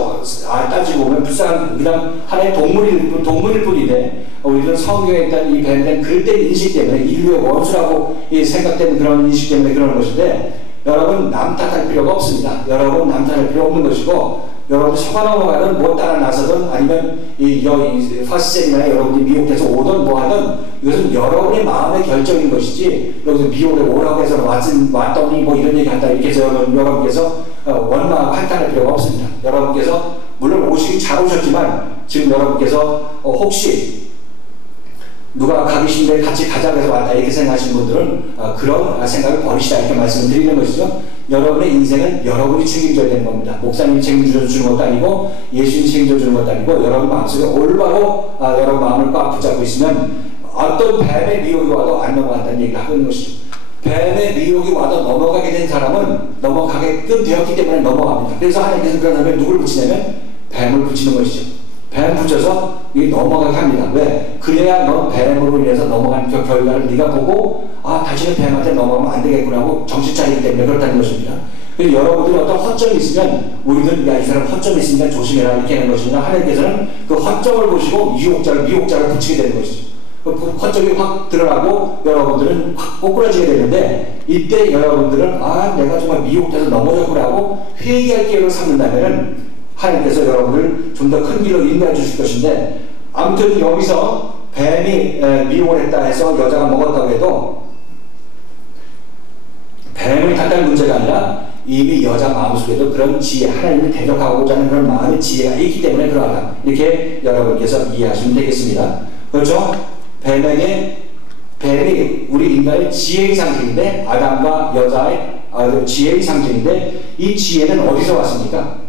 따지고 보면 불쌍한 그냥 하나의 동물일 뿐인데, 우리는 성경에 있던 이 뱀에 대한 그릇된 인식 때문에 인류의 원수라고 생각되는 그런 인식 때문에 그러는 것인데, 여러분 남 탓할 필요가 없습니다. 여러분 남 탓할 필요 없는 것이고, 여러분 속아 넘어가든 뭐 따라 나서든 아니면 파스세미나에 여러분이 미혹해서 오든 뭐 하든 이것은 여러분의 마음의 결정인 것이지, 여기서 미혹에 오라고 해서 왔더니 뭐 이런 얘기 한다 이렇게 해서 여러분께서 원망하고 한탄할 필요가 없습니다. 여러분께서 물론 오시기 잘 오셨지만 지금 여러분께서 혹시 누가 가기 싫은데 같이 가자고 해서 왔다 이렇게 생각하시는 분들은 그런 생각을 버리시다 이렇게 말씀을 드리는 것이죠. 여러분의 인생은 여러분이 책임져야 되는 겁니다. 목사님이 책임져 주는 것도 아니고 예수님이 책임져 주는 것도 아니고, 여러분 마음속에 올바로 여러분 마음을 꽉 붙잡고 있으면 어떤 뱀의 미혹이 와도 안 넘어간다는 얘기를 하고 있는 것이죠. 뱀의 미혹이 와도 넘어가게 된 사람은 넘어가게끔 되었기 때문에 넘어갑니다. 그래서 하나님께서 그런 다음에 누구를 붙이냐면 뱀을 붙이는 것이죠. 뱀 붙여서 이게 넘어가게 합니다. 왜? 그래야 넌 뱀으로 인해서 넘어간 결과를 네가 보고 다시는 뱀한테 넘어가면 안 되겠구나 하고 정신 차리기 때문에 그렇다는 것입니다. 그래서 여러분들이 어떤 허점이 있으면 우리는 야, 이 사람 허점이 있으니까 조심해라 이렇게 하는 것입니다. 하나님께서는 그 허점을 보시고 미혹자를 붙이게 되는 것이죠. 그 허점이 확 드러나고 여러분들은 확 꼬꾸라지게 되는데, 이때 여러분들은 내가 정말 미혹돼서 넘어졌구나 하고 회개할 기회를 삼는다면은 하나님께서 여러분을 좀 더 큰 길로 인도해 주실 것인데, 아무튼 여기서 뱀이 미혹을 했다 해서 여자가 먹었다고 해도 뱀을 탓할 문제가 아니라 이미 여자 마음속에도 그런 지혜, 하나님을 대적하고자 하는 그런 마음의 지혜가 있기 때문에 그러하다, 이렇게 여러분께서 이해하시면 되겠습니다. 그렇죠? 뱀이 우리 인간의 지혜의 상징인데, 아담과 여자의 지혜의 상징인데, 이 지혜는 어디서 왔습니까?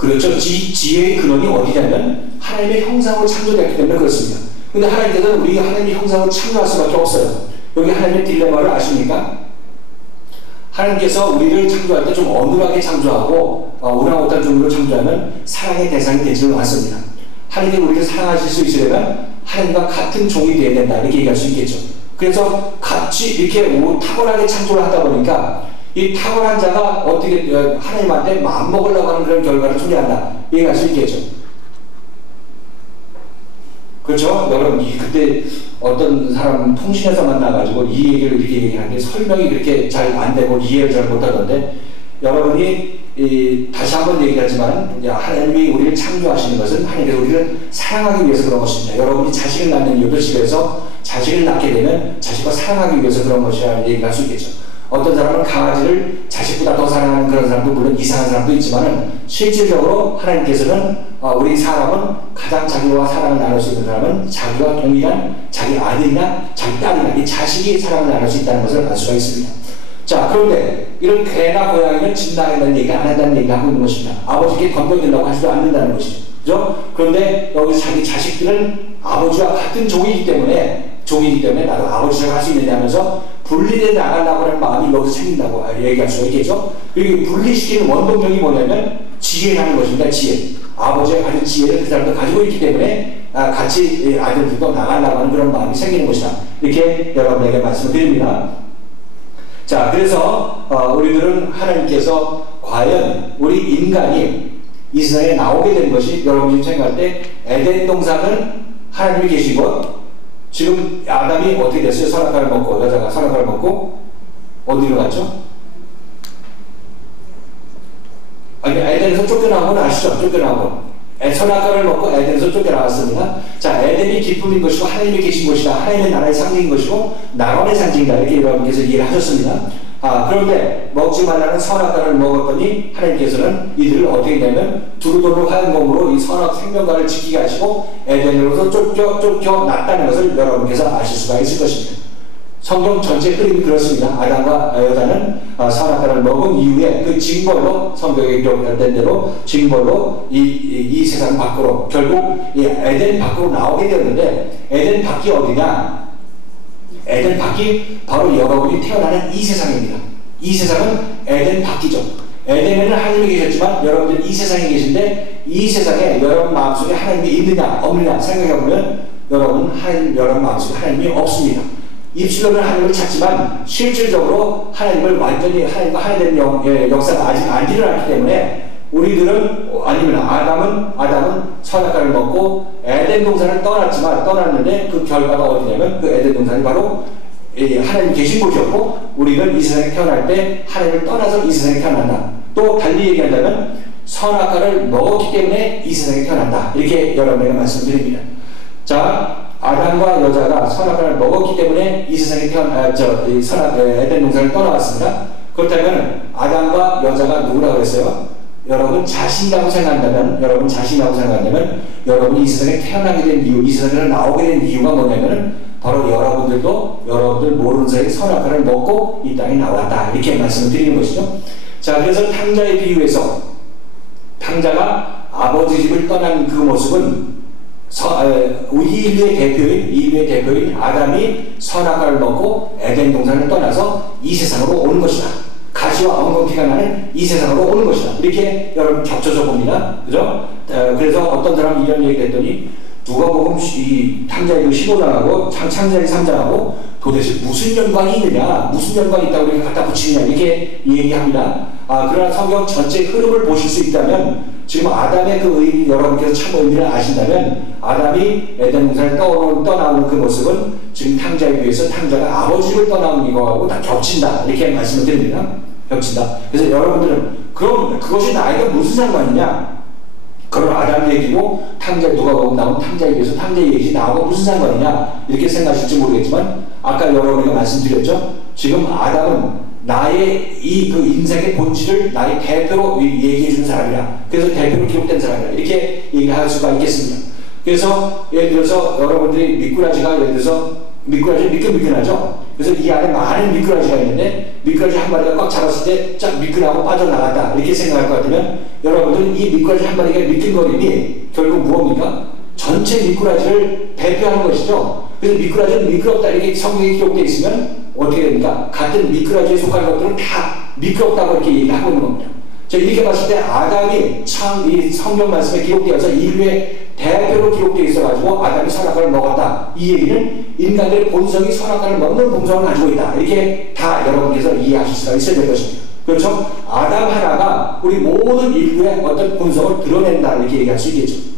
그렇죠. 지혜의 근원이 어디냐면 하나님의 형상으로 창조되었기 때문에 그렇습니다. 근데 하나님께서는 우리가 하나님의 형상으로 창조할 수밖에 없어요. 여기 하나님의 딜레마를 아십니까? 하나님께서 우리를 창조할 때 좀 어눌하게 창조하고 우랑우탄 종류로 창조하면 사랑의 대상이 되지는 않습니다. 하나님이 우리를 사랑하실 수 있으려면 하나님과 같은 종이 되어야 된다 이렇게 얘기할 수 있겠죠. 그래서 같이 이렇게 탁월하게 창조를 하다 보니까 이 탁월한 자가 어떻게 하나님한테 마음먹으려고 하는 그런 결과를 초래한다 얘기할 수 있겠죠. 그렇죠? 여러분 그때 어떤 사람 통신에서 만나가지고 이 얘기를 이렇게 얘기하는데 설명이 그렇게 잘 안 되고 이해를 잘 못하던데 여러분이 다시 한번 얘기하지만 하나님이 우리를 창조하시는 것은 하나님께서 우리를 사랑하기 위해서 그런 것입니다. 여러분이 자식을 낳는 이유도 집에서 자식을 낳게 되면 자식과 사랑하기 위해서 그런 것이라 얘기할 수 있겠죠. 어떤 사람은 강아지를 자식보다 더 사랑하는 그런 사람도 물론 이상한 사람도 있지만 실질적으로 하나님께서는 우리 사람은 가장 자기와 사랑을 나눌 수 있는 사람은 자기와 동일한 자기 아들이나 자기 딸이나 이 자식이 사랑을 나눌 수 있다는 것을 알 수가 있습니다. 자, 그런데 이런 개나 고양이는 진나간다는 얘기가 안 한다는 얘기를 하고 있는 것입니다. 아버지께 건너들라고 하지도 않는다는 것이죠. 그죠? 그런데 여기 자기 자식들은 아버지와 같은 종이기 때문에 나도 아버지처럼 할 수 있느냐 하면서 분리돼 나가려고 하는 마음이 여기서 생긴다고 얘기할 수가 있겠죠. 그리고 분리시키는 원동력이 뭐냐면 지혜라는 것입니다. 지혜. 아버지가 가진 지혜를 그 사람도 가지고 있기 때문에 같이 아들들도 나가려고 하는 그런 마음이 생기는 것이다. 이렇게 여러분에게 말씀을 드립니다. 자, 그래서 우리들은 하나님께서 과연 우리 인간이 이 세상에 나오게 된 것이 여러분이 생각할 때 에덴 동산은 하나님이 계시고 지금 아담이 어떻게 됐어요? 선악과를 먹고 여자가 선악과를 먹고 어디로 갔죠? 아니 에덴에서 쫓겨나온 건 아시죠? 쫓겨나온 선악과를 먹고 에덴에서 쫓겨나왔습니다. 자, 에덴이 기쁨인 것이고 하나님이 계신 것이다. 하나님의 나라의 상징인 것이고 낙원의 상징이다. 이렇게 여러분께서 이해를 하셨습니다. 그런데 먹지 말라는 선악과를 먹었더니 하나님께서는 이들을 어떻게 되냐면 두루도루 하얀 몸으로 이 선악 생명과를 지키게 하시고 에덴으로서 쫓겨났다는 것을 여러분께서 아실 수가 있을 것입니다. 성경 전체 흐름이 그렇습니다. 아담과 여자는 선악과를 먹은 이후에 그 징벌로 성경에 기록된 대로 징벌로 이 세상 밖으로 결국 이 에덴 밖으로 나오게 되었는데 에덴 밖이 어디냐? 에덴 밖이 바로 여러분이 태어나는 이 세상입니다. 이 세상은 에덴 밖이죠. 에덴에는 하나님이 계셨지만 여러분들 이 세상에 계신데 이 세상에 여러분 마음속에 하나님이 있느냐 없느냐 생각해보면 여러분 마음속에 하나님이 없습니다. 입술로는 하나님을 찾지만 실질적으로 하나님을 완전히 하나님의 역사가 아직 안 일어났기 때문에 우리들은 아니면 아담은 선악과를 먹고 에덴 동산을 떠났는데 그 결과가 어디냐면 그 에덴 동산이 바로 하나님 계신 곳이었고 우리는 이 세상에 태어날 때 하나님을 떠나서 이 세상에 태어난다. 또 달리 얘기한다면 선악과를 먹었기 때문에 이 세상에 태어난다. 이렇게 여러분에게 말씀드립니다. 자, 아담과 여자가 선악과를 먹었기 때문에 이 세상에 에덴 동산을 떠나왔습니다. 그렇다면 아담과 여자가 누구라고 했어요? 여러분 자신이라고 생각한다면 여러분이 이 세상에 태어나게 된 이유, 이 세상에 나오게 된 이유가 뭐냐면 바로 여러분들 모르는 사이에 선악과를 먹고 이 땅에 나왔다. 이렇게 말씀을 드리는 것이죠. 자, 그래서 탕자의 비유에서 탕자가 아버지 집을 떠난 그 모습은 인류의 대표인 아담이 선악과를 먹고 에덴 동산을 떠나서 이 세상으로 오는 것이다. 가시와 엉겅퀴가 나는 이 세상으로 오는 것이다. 이렇게 여러분 겹쳐서 봅니다. 그죠? 그래서 어떤 사람이 이런 얘기를 했더니 누가복음 이 탕자의 15장하고 창세기 3장하고 도대체 무슨 연관이 있느냐, 무슨 연관이 있다고 이렇게 갖다 붙이느냐 이렇게 얘기합니다. 그러나 성경 전체 흐름을 보실 수 있다면 지금 아담의 그 의미, 여러분께서 참 의미를 아신다면 아담이 에덴 동산을 떠나오는 그 모습은 지금 탕자에 비해서 탕자가 아버지를 떠나오는 이거하고 다 겹친다. 이렇게 말씀을 드립니다. 겹친다. 그래서 여러분들은 그럼 그것이 나에게 무슨 상관이냐? 그런 아담 얘기고 탕자 누가 보면 나온 탕자에 비해서 탕자 얘기 나하고 무슨 상관이냐? 이렇게 생각하실지 모르겠지만 아까 여러분에게 말씀드렸죠. 지금 아담은 나의 그 인생의 본질을 나의 대표로 얘기해 주는 사람이라. 그래서 대표로 기록된 사람이라. 이렇게 얘기할 수가 있겠습니다. 그래서 예를 들어서 여러분들이 미꾸라지가 예를 들어서 미꾸라지 미끈미끈하죠. 그래서 이 안에 많은 미꾸라지가 있는데 미꾸라지 한 마리가 꽉 잡았을 때 쫙 미끈하고 빠져나갔다 이렇게 생각할 것 같으면 여러분들은 이 미꾸라지 한 마리가 미끈거림이 결국 무엇입니까? 전체 미꾸라지를 대표하는 것이죠. 그래서 미꾸라지는 미끄럽다 이렇게 성경에 기록되어 있으면 어떻게 됩니까? 같은 미꾸라지에 속할 것들은 다 미끄럽다고 이렇게 얘기하고 있는 겁니다. 자, 이렇게 봤을 때 아담이 참 이 성경 말씀에 기록되어서 인류의 대표로 기록되어 있어가지고 아담이 선악과를 먹었다. 이 얘기는 인간들의 본성이 선악과를 먹는 본성을 가지고 있다. 이렇게 다 여러분께서 이해하실 수가 있어야 될 것입니다. 그렇죠? 아담 하나가 우리 모든 인류의 어떤 본성을 드러낸다. 이렇게 얘기할 수 있겠죠.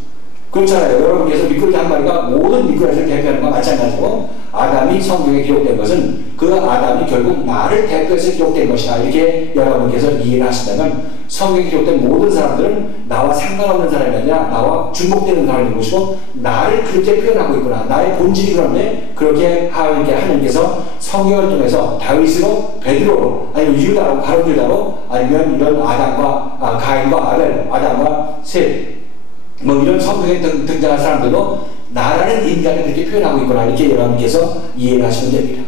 그렇잖아요. 여러분께서 미꾸라지 한 마리가 모든 미꾸라지를 대표하는 것과 마찬가지고 아담이 성경에 기록된 것은 그 아담이 결국 나를 대표해서 기록된 것이다. 이렇게 여러분께서 이해를 하신다면 성경에 기록된 모든 사람들은 나와 상관없는 사람이 아니라 나와 중복되는 사람인 것이고 나를 그렇게 표현하고 있구나. 나의 본질이 그런데 그렇게 하나님께서 성경을 통해서 다윗으로 베드로로 아니면 유다로 가룟 유다로 아니면 이런 아담과 가인과 아벨 아담과 셋 뭐 이런 성경에 등장한 사람들도 나라는 인간을 그렇게 표현하고 있구나 이렇게 여러분께서 이해를 하시면 됩니다.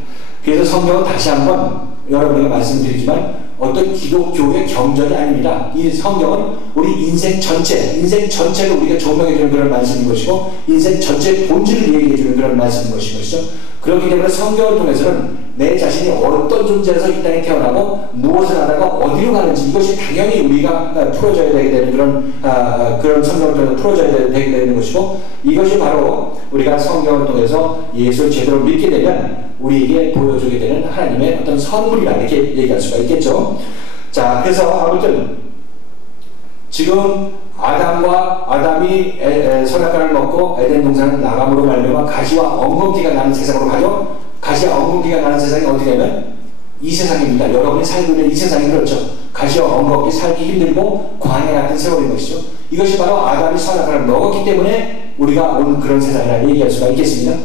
그래서 성경은 다시 한번 여러분에게 말씀드리지만 어떤 기독교의 경전이 아닙니다. 이 성경은 우리 인생 전체를 우리가 조명해주는 그런 말씀인 것이고 인생 전체의 본질을 얘기해주는 그런 말씀인 것이죠. 그렇기 때문에 성경을 통해서는 내 자신이 어떤 존재에서 이 땅에 태어나고 무엇을 하다가 어디로 가는지 이것이 당연히 우리가 풀어져야 되게 되는 그런 성경을 통해서 풀어져야 되게 되는 것이고 이것이 바로 우리가 성경을 통해서 예수를 제대로 믿게 되면 우리에게 보여주게 되는 하나님의 어떤 선물이라 이렇게 얘기할 수가 있겠죠. 자, 그래서 아무튼 지금 아담이 선악과를 먹고 에덴 동산을 나감으로 말미암아 가시와 엉겅퀴가 나는 세상으로 가죠. 가시와 엉겅퀴가 나는 세상이 어디 되면 이 세상입니다. 여러분이 살고 있는 이 세상이 그렇죠. 가시와 엉겅퀴 살기 힘들고 광야 같은 세월인 것이죠. 이것이 바로 아담이 선악과를 먹었기 때문에 우리가 온 그런 세상이라 얘기할 수가 있겠습니다.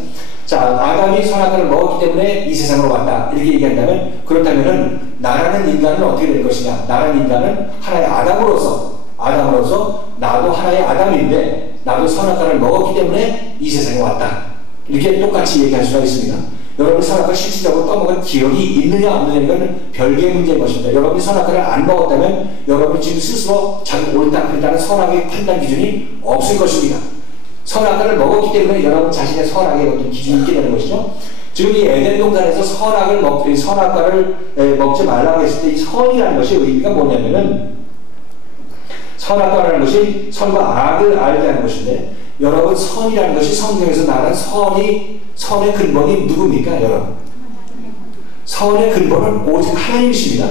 자, 아담이 선악과를 먹었기 때문에 이 세상으로 왔다 이렇게 얘기한다면 그렇다면은 나라는 인간은 어떻게 될 것이냐? 나라는 인간은 하나의 아담으로서 나도 하나의 아담인데 나도 선악과를 먹었기 때문에 이 세상에 왔다. 이렇게 똑같이 얘기할 수가 있습니다. 여러분이 선악과 실질적으로 떠먹은 기억이 있느냐 없느냐 이건 별개의 문제인 것입니다. 여러분이 선악과를 안 먹었다면 여러분이 지금 스스로 자기 옳다 그렇다는 선악의 판단 기준이 없을 것입니다. 선악과를 먹었기 때문에 여러분 자신의 선악의 어떤 기준이 있게 되는 것이죠. 지금 이 에덴 동산에서 선악과를 먹지 말라고 했을 때 이 선이라는 것이 의미가 뭐냐면은 선악과라는 것이 선과 악을 알게 하는 것인데 여러분 선이라는 것이 성경에서 말하는 선의 근본이 누굽니까 여러분? 선의 근본은 오직 하나님이십니다.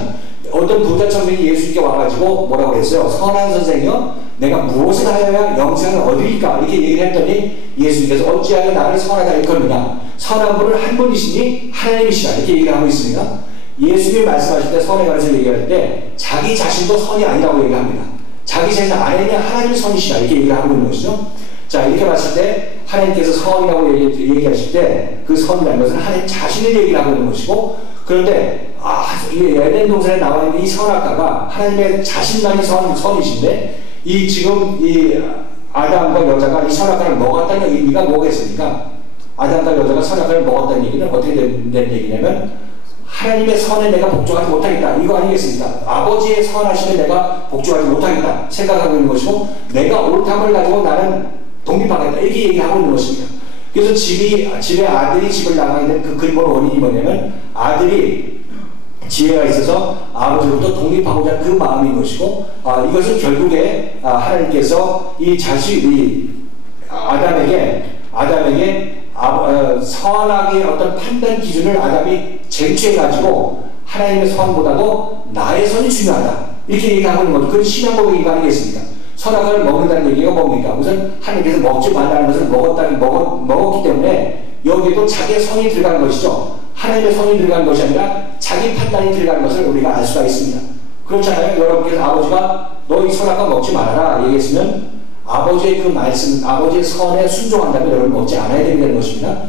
어떤 부자 청년이 예수님께 와가지고 뭐라고 했어요? 선한 선생이여 내가 무엇을 하여야 영생을 얻으리까? 이렇게 얘기를 했더니 예수님께서 어찌하여 나를 선하다 일컫느냐? 선한 분은 한 분이시니 하나님이시다 이렇게 얘기를 하고 있습니다. 예수님이 말씀하실 때 선에 관해서 얘기할 때 자기 자신도 선이 아니라고 얘기합니다. 자기 자신 안에 있는 하나님이 선이시다 이렇게 얘기를 하고 있는 것이죠. 자, 이렇게 봤을 때 하나님께서 선이라고 얘기하실 때 그 선이라는 것은 하나님 자신을 얘기를 하고 있는 것이고 그런데 이 에덴 동산에 나와 있는 이 선악과가 하나님의 자신만이 선이신데 이 지금 이 아담과 여자가 이 선악과를 먹었다는 의미가 뭐겠습니까? 아담과 여자가 선악과를 먹었다는 얘기는 어떻게 된 얘기냐면 하나님의 선에 내가 복종하지 못하겠다 이거 아니겠습니까? 아버지의 선하심에 내가 복종하지 못하겠다 생각하고 있는 것이고 내가 옳담을 가지고 나는 독립하겠다 이렇게 얘기하고 있는 것입니다. 그래서 집에 아들이 집을 나가게 된 그 근본 원인이 뭐냐면 아들이 지혜가 있어서 아버지로부터 독립하고자 하는 그 마음인 것이고 이것은 결국에 하나님께서 이 아담에게 선악의 어떤 판단 기준을 아담이 쟁취해가지고 하나님의 선보다도 나의 선이 중요하다 이렇게 얘기하고 있는 거죠. 그건 신앙 고백이 아니겠습니까? 선악과를 먹는다는 얘기가 뭡니까? 우선 하나님께서 먹지 말라는 것을 먹었기 때문에 여기에도 자기의 선이 들어간 것이죠. 하나님의 선이 들어간 것이 아니라 자기 판단이 들어간 것을 우리가 알 수가 있습니다. 그렇잖아요. 여러분께서 아버지가 너 이 선악과 먹지 말아라 얘기했으면 아버지의 그 말씀, 아버지의 선에 순종한다면 여러분 먹지 않아야 되는 것입니다.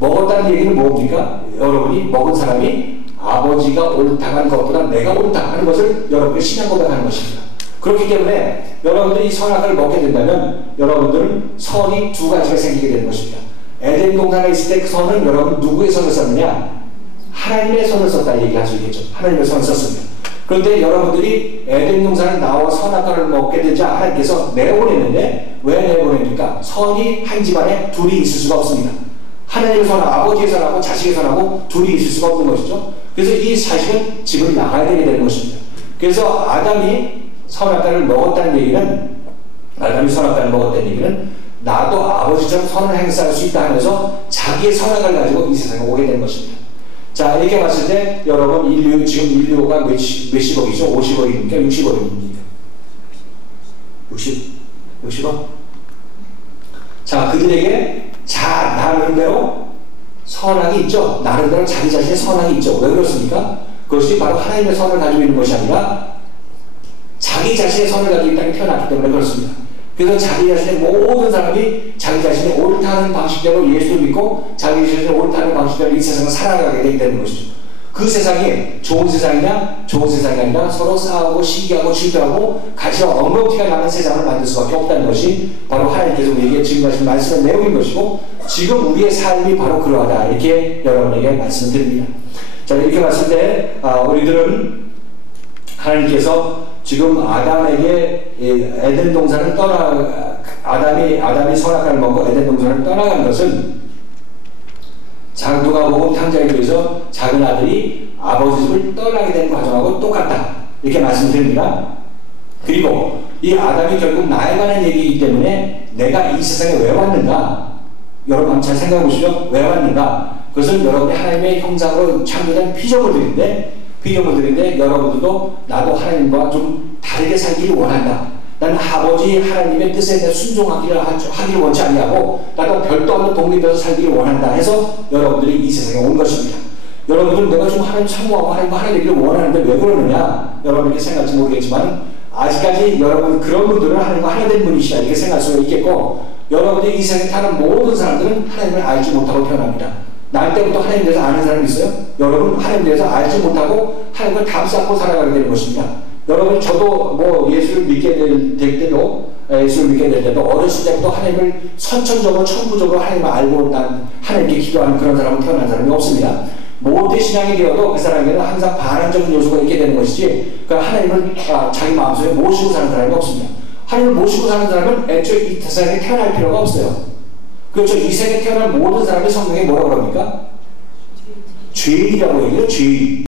먹었다는 얘기는 뭡니까? 여러분이 먹은 사람이 아버지가 옳다 하는 것보다 내가 옳다 하는 것을 여러분이 신앙 고백하는 것입니다. 그렇기 때문에 여러분들이 선악과를 먹게 된다면 여러분들은 선이 두 가지가 생기게 되는 것입니다. 에덴 동산에 있을 때 그 선은 여러분 누구의 선을 썼느냐? 하나님의 선을 썼다 얘기할 수 있겠죠. 하나님의 선을 썼습니다. 그런데 여러분들이 에덴 동산에 나와 선악과를 먹게 되자 하나님께서 내보냈는데 왜 내보냅니까? 선이 한 집안에 둘이 있을 수가 없습니다. 하나님의 선, 아버지의 선하고 자식의 선하고 둘이 있을 수가 없는 것이죠. 그래서 이 자식은 집을 나가야 되게 되는 것입니다. 그래서 아담이 선악과를 먹었다는 얘기는 나도 아버지처럼 선을 행사할 수 있다 하면서 자기의 선악을 가지고 이 세상에 오게 된 것입니다. 자, 이렇게 봤을 때 여러분 지금 인류가 몇십억이죠? 50억입니까? 60억입니까? 60억? 자, 그들에게 나름대로 선악이 있죠. 나름대로 자기 자신의 선악이 있죠. 왜 그렇습니까? 그것이 바로 하나님의 선을 가지고 있는 것이 아니라 자기 자신의 선을 가지고 있다는 태어났기 때문에 그렇습니다. 그래서 자기 자신의 모든 사람이 자기 자신의 옳다는 방식대로 예수를 믿고 자기 자신의 옳다는 방식대로 이 세상을 살아가게 되게 되는 것이죠. 그 세상이 좋은 세상이냐? 좋은 세상이 아니라 서로 싸우고 시기하고 질투하고 가시와 엉겅티가 나는 세상을 만들 수밖에 없다는 것이 바로 하나님께서 우리에게 지금 하신 말씀의 내용인 것이고 지금 우리의 삶이 바로 그러하다 이렇게 여러분에게 말씀을 드립니다. 자, 이렇게 봤을 때 우리들은 하나님께서 지금 아담에게 에덴 동산을 아담이 선악과를 먹고 에덴 동산을 떠나간 것은 누가복음 3장에서 작은 아들이 아버지 집을 떠나게 된 과정하고 똑같다 이렇게 말씀드립니다. 그리고 이 아담이 결국 나에 관한 얘기이기 때문에 내가 이 세상에 왜 왔는가? 여러분 한번 잘 생각해 보시죠. 왜 왔는가? 그것은 여러분이 하나님의 형상으로 창조된 피조물들인데 여러분들도 나도 하나님과 좀 다르게 살기를 원한다. 나는 아버지 하나님의 뜻에 순종하기를 원치 아니하고 나도 별도 없는 독립해서 살기를 원한다 해서 여러분들이 이 세상에 온 것입니다. 여러분들은 내가 좀 하나님 참고하고 하나님과 하나 되기를 원하는데 왜 그러느냐? 여러분에게 생각할지 모르겠지만 아직까지 여러분 그런 분들은 하나님과 하나 된 분이시다 이렇게 생각할 수가 있겠고 여러분들이 이 세상에 타는 모든 사람들은 하나님을 알지 못하고 태어납니다. 날 때부터 하나님에 대해서 아는 사람이 있어요? 여러분 하나님에 대해서 알지 못하고 하나님을 담쌓고 살아가게 되는 것입니다. 여러분 저도 예수를 믿게 될 때도 어렸을 때부터 하나님을 선천적으로 천부적으로 하나님을 알고 난 하나님께 기도하는 그런 사람은 태어난 사람이 없습니다. 모태 신앙이 되어도 그 사람에게는 항상 반항적인 요소가 있게 되는 것이지 하나님을 자기 마음속에 모시고 사는 사람이 없습니다. 하나님을 모시고 사는 사람은 애초에 이 세상에 태어날 필요가 없어요. 그렇죠. 이 세상에 태어난 모든 사람이 성경에 뭐라고 합니까? 죄인이라고 얘기해요. 죄인.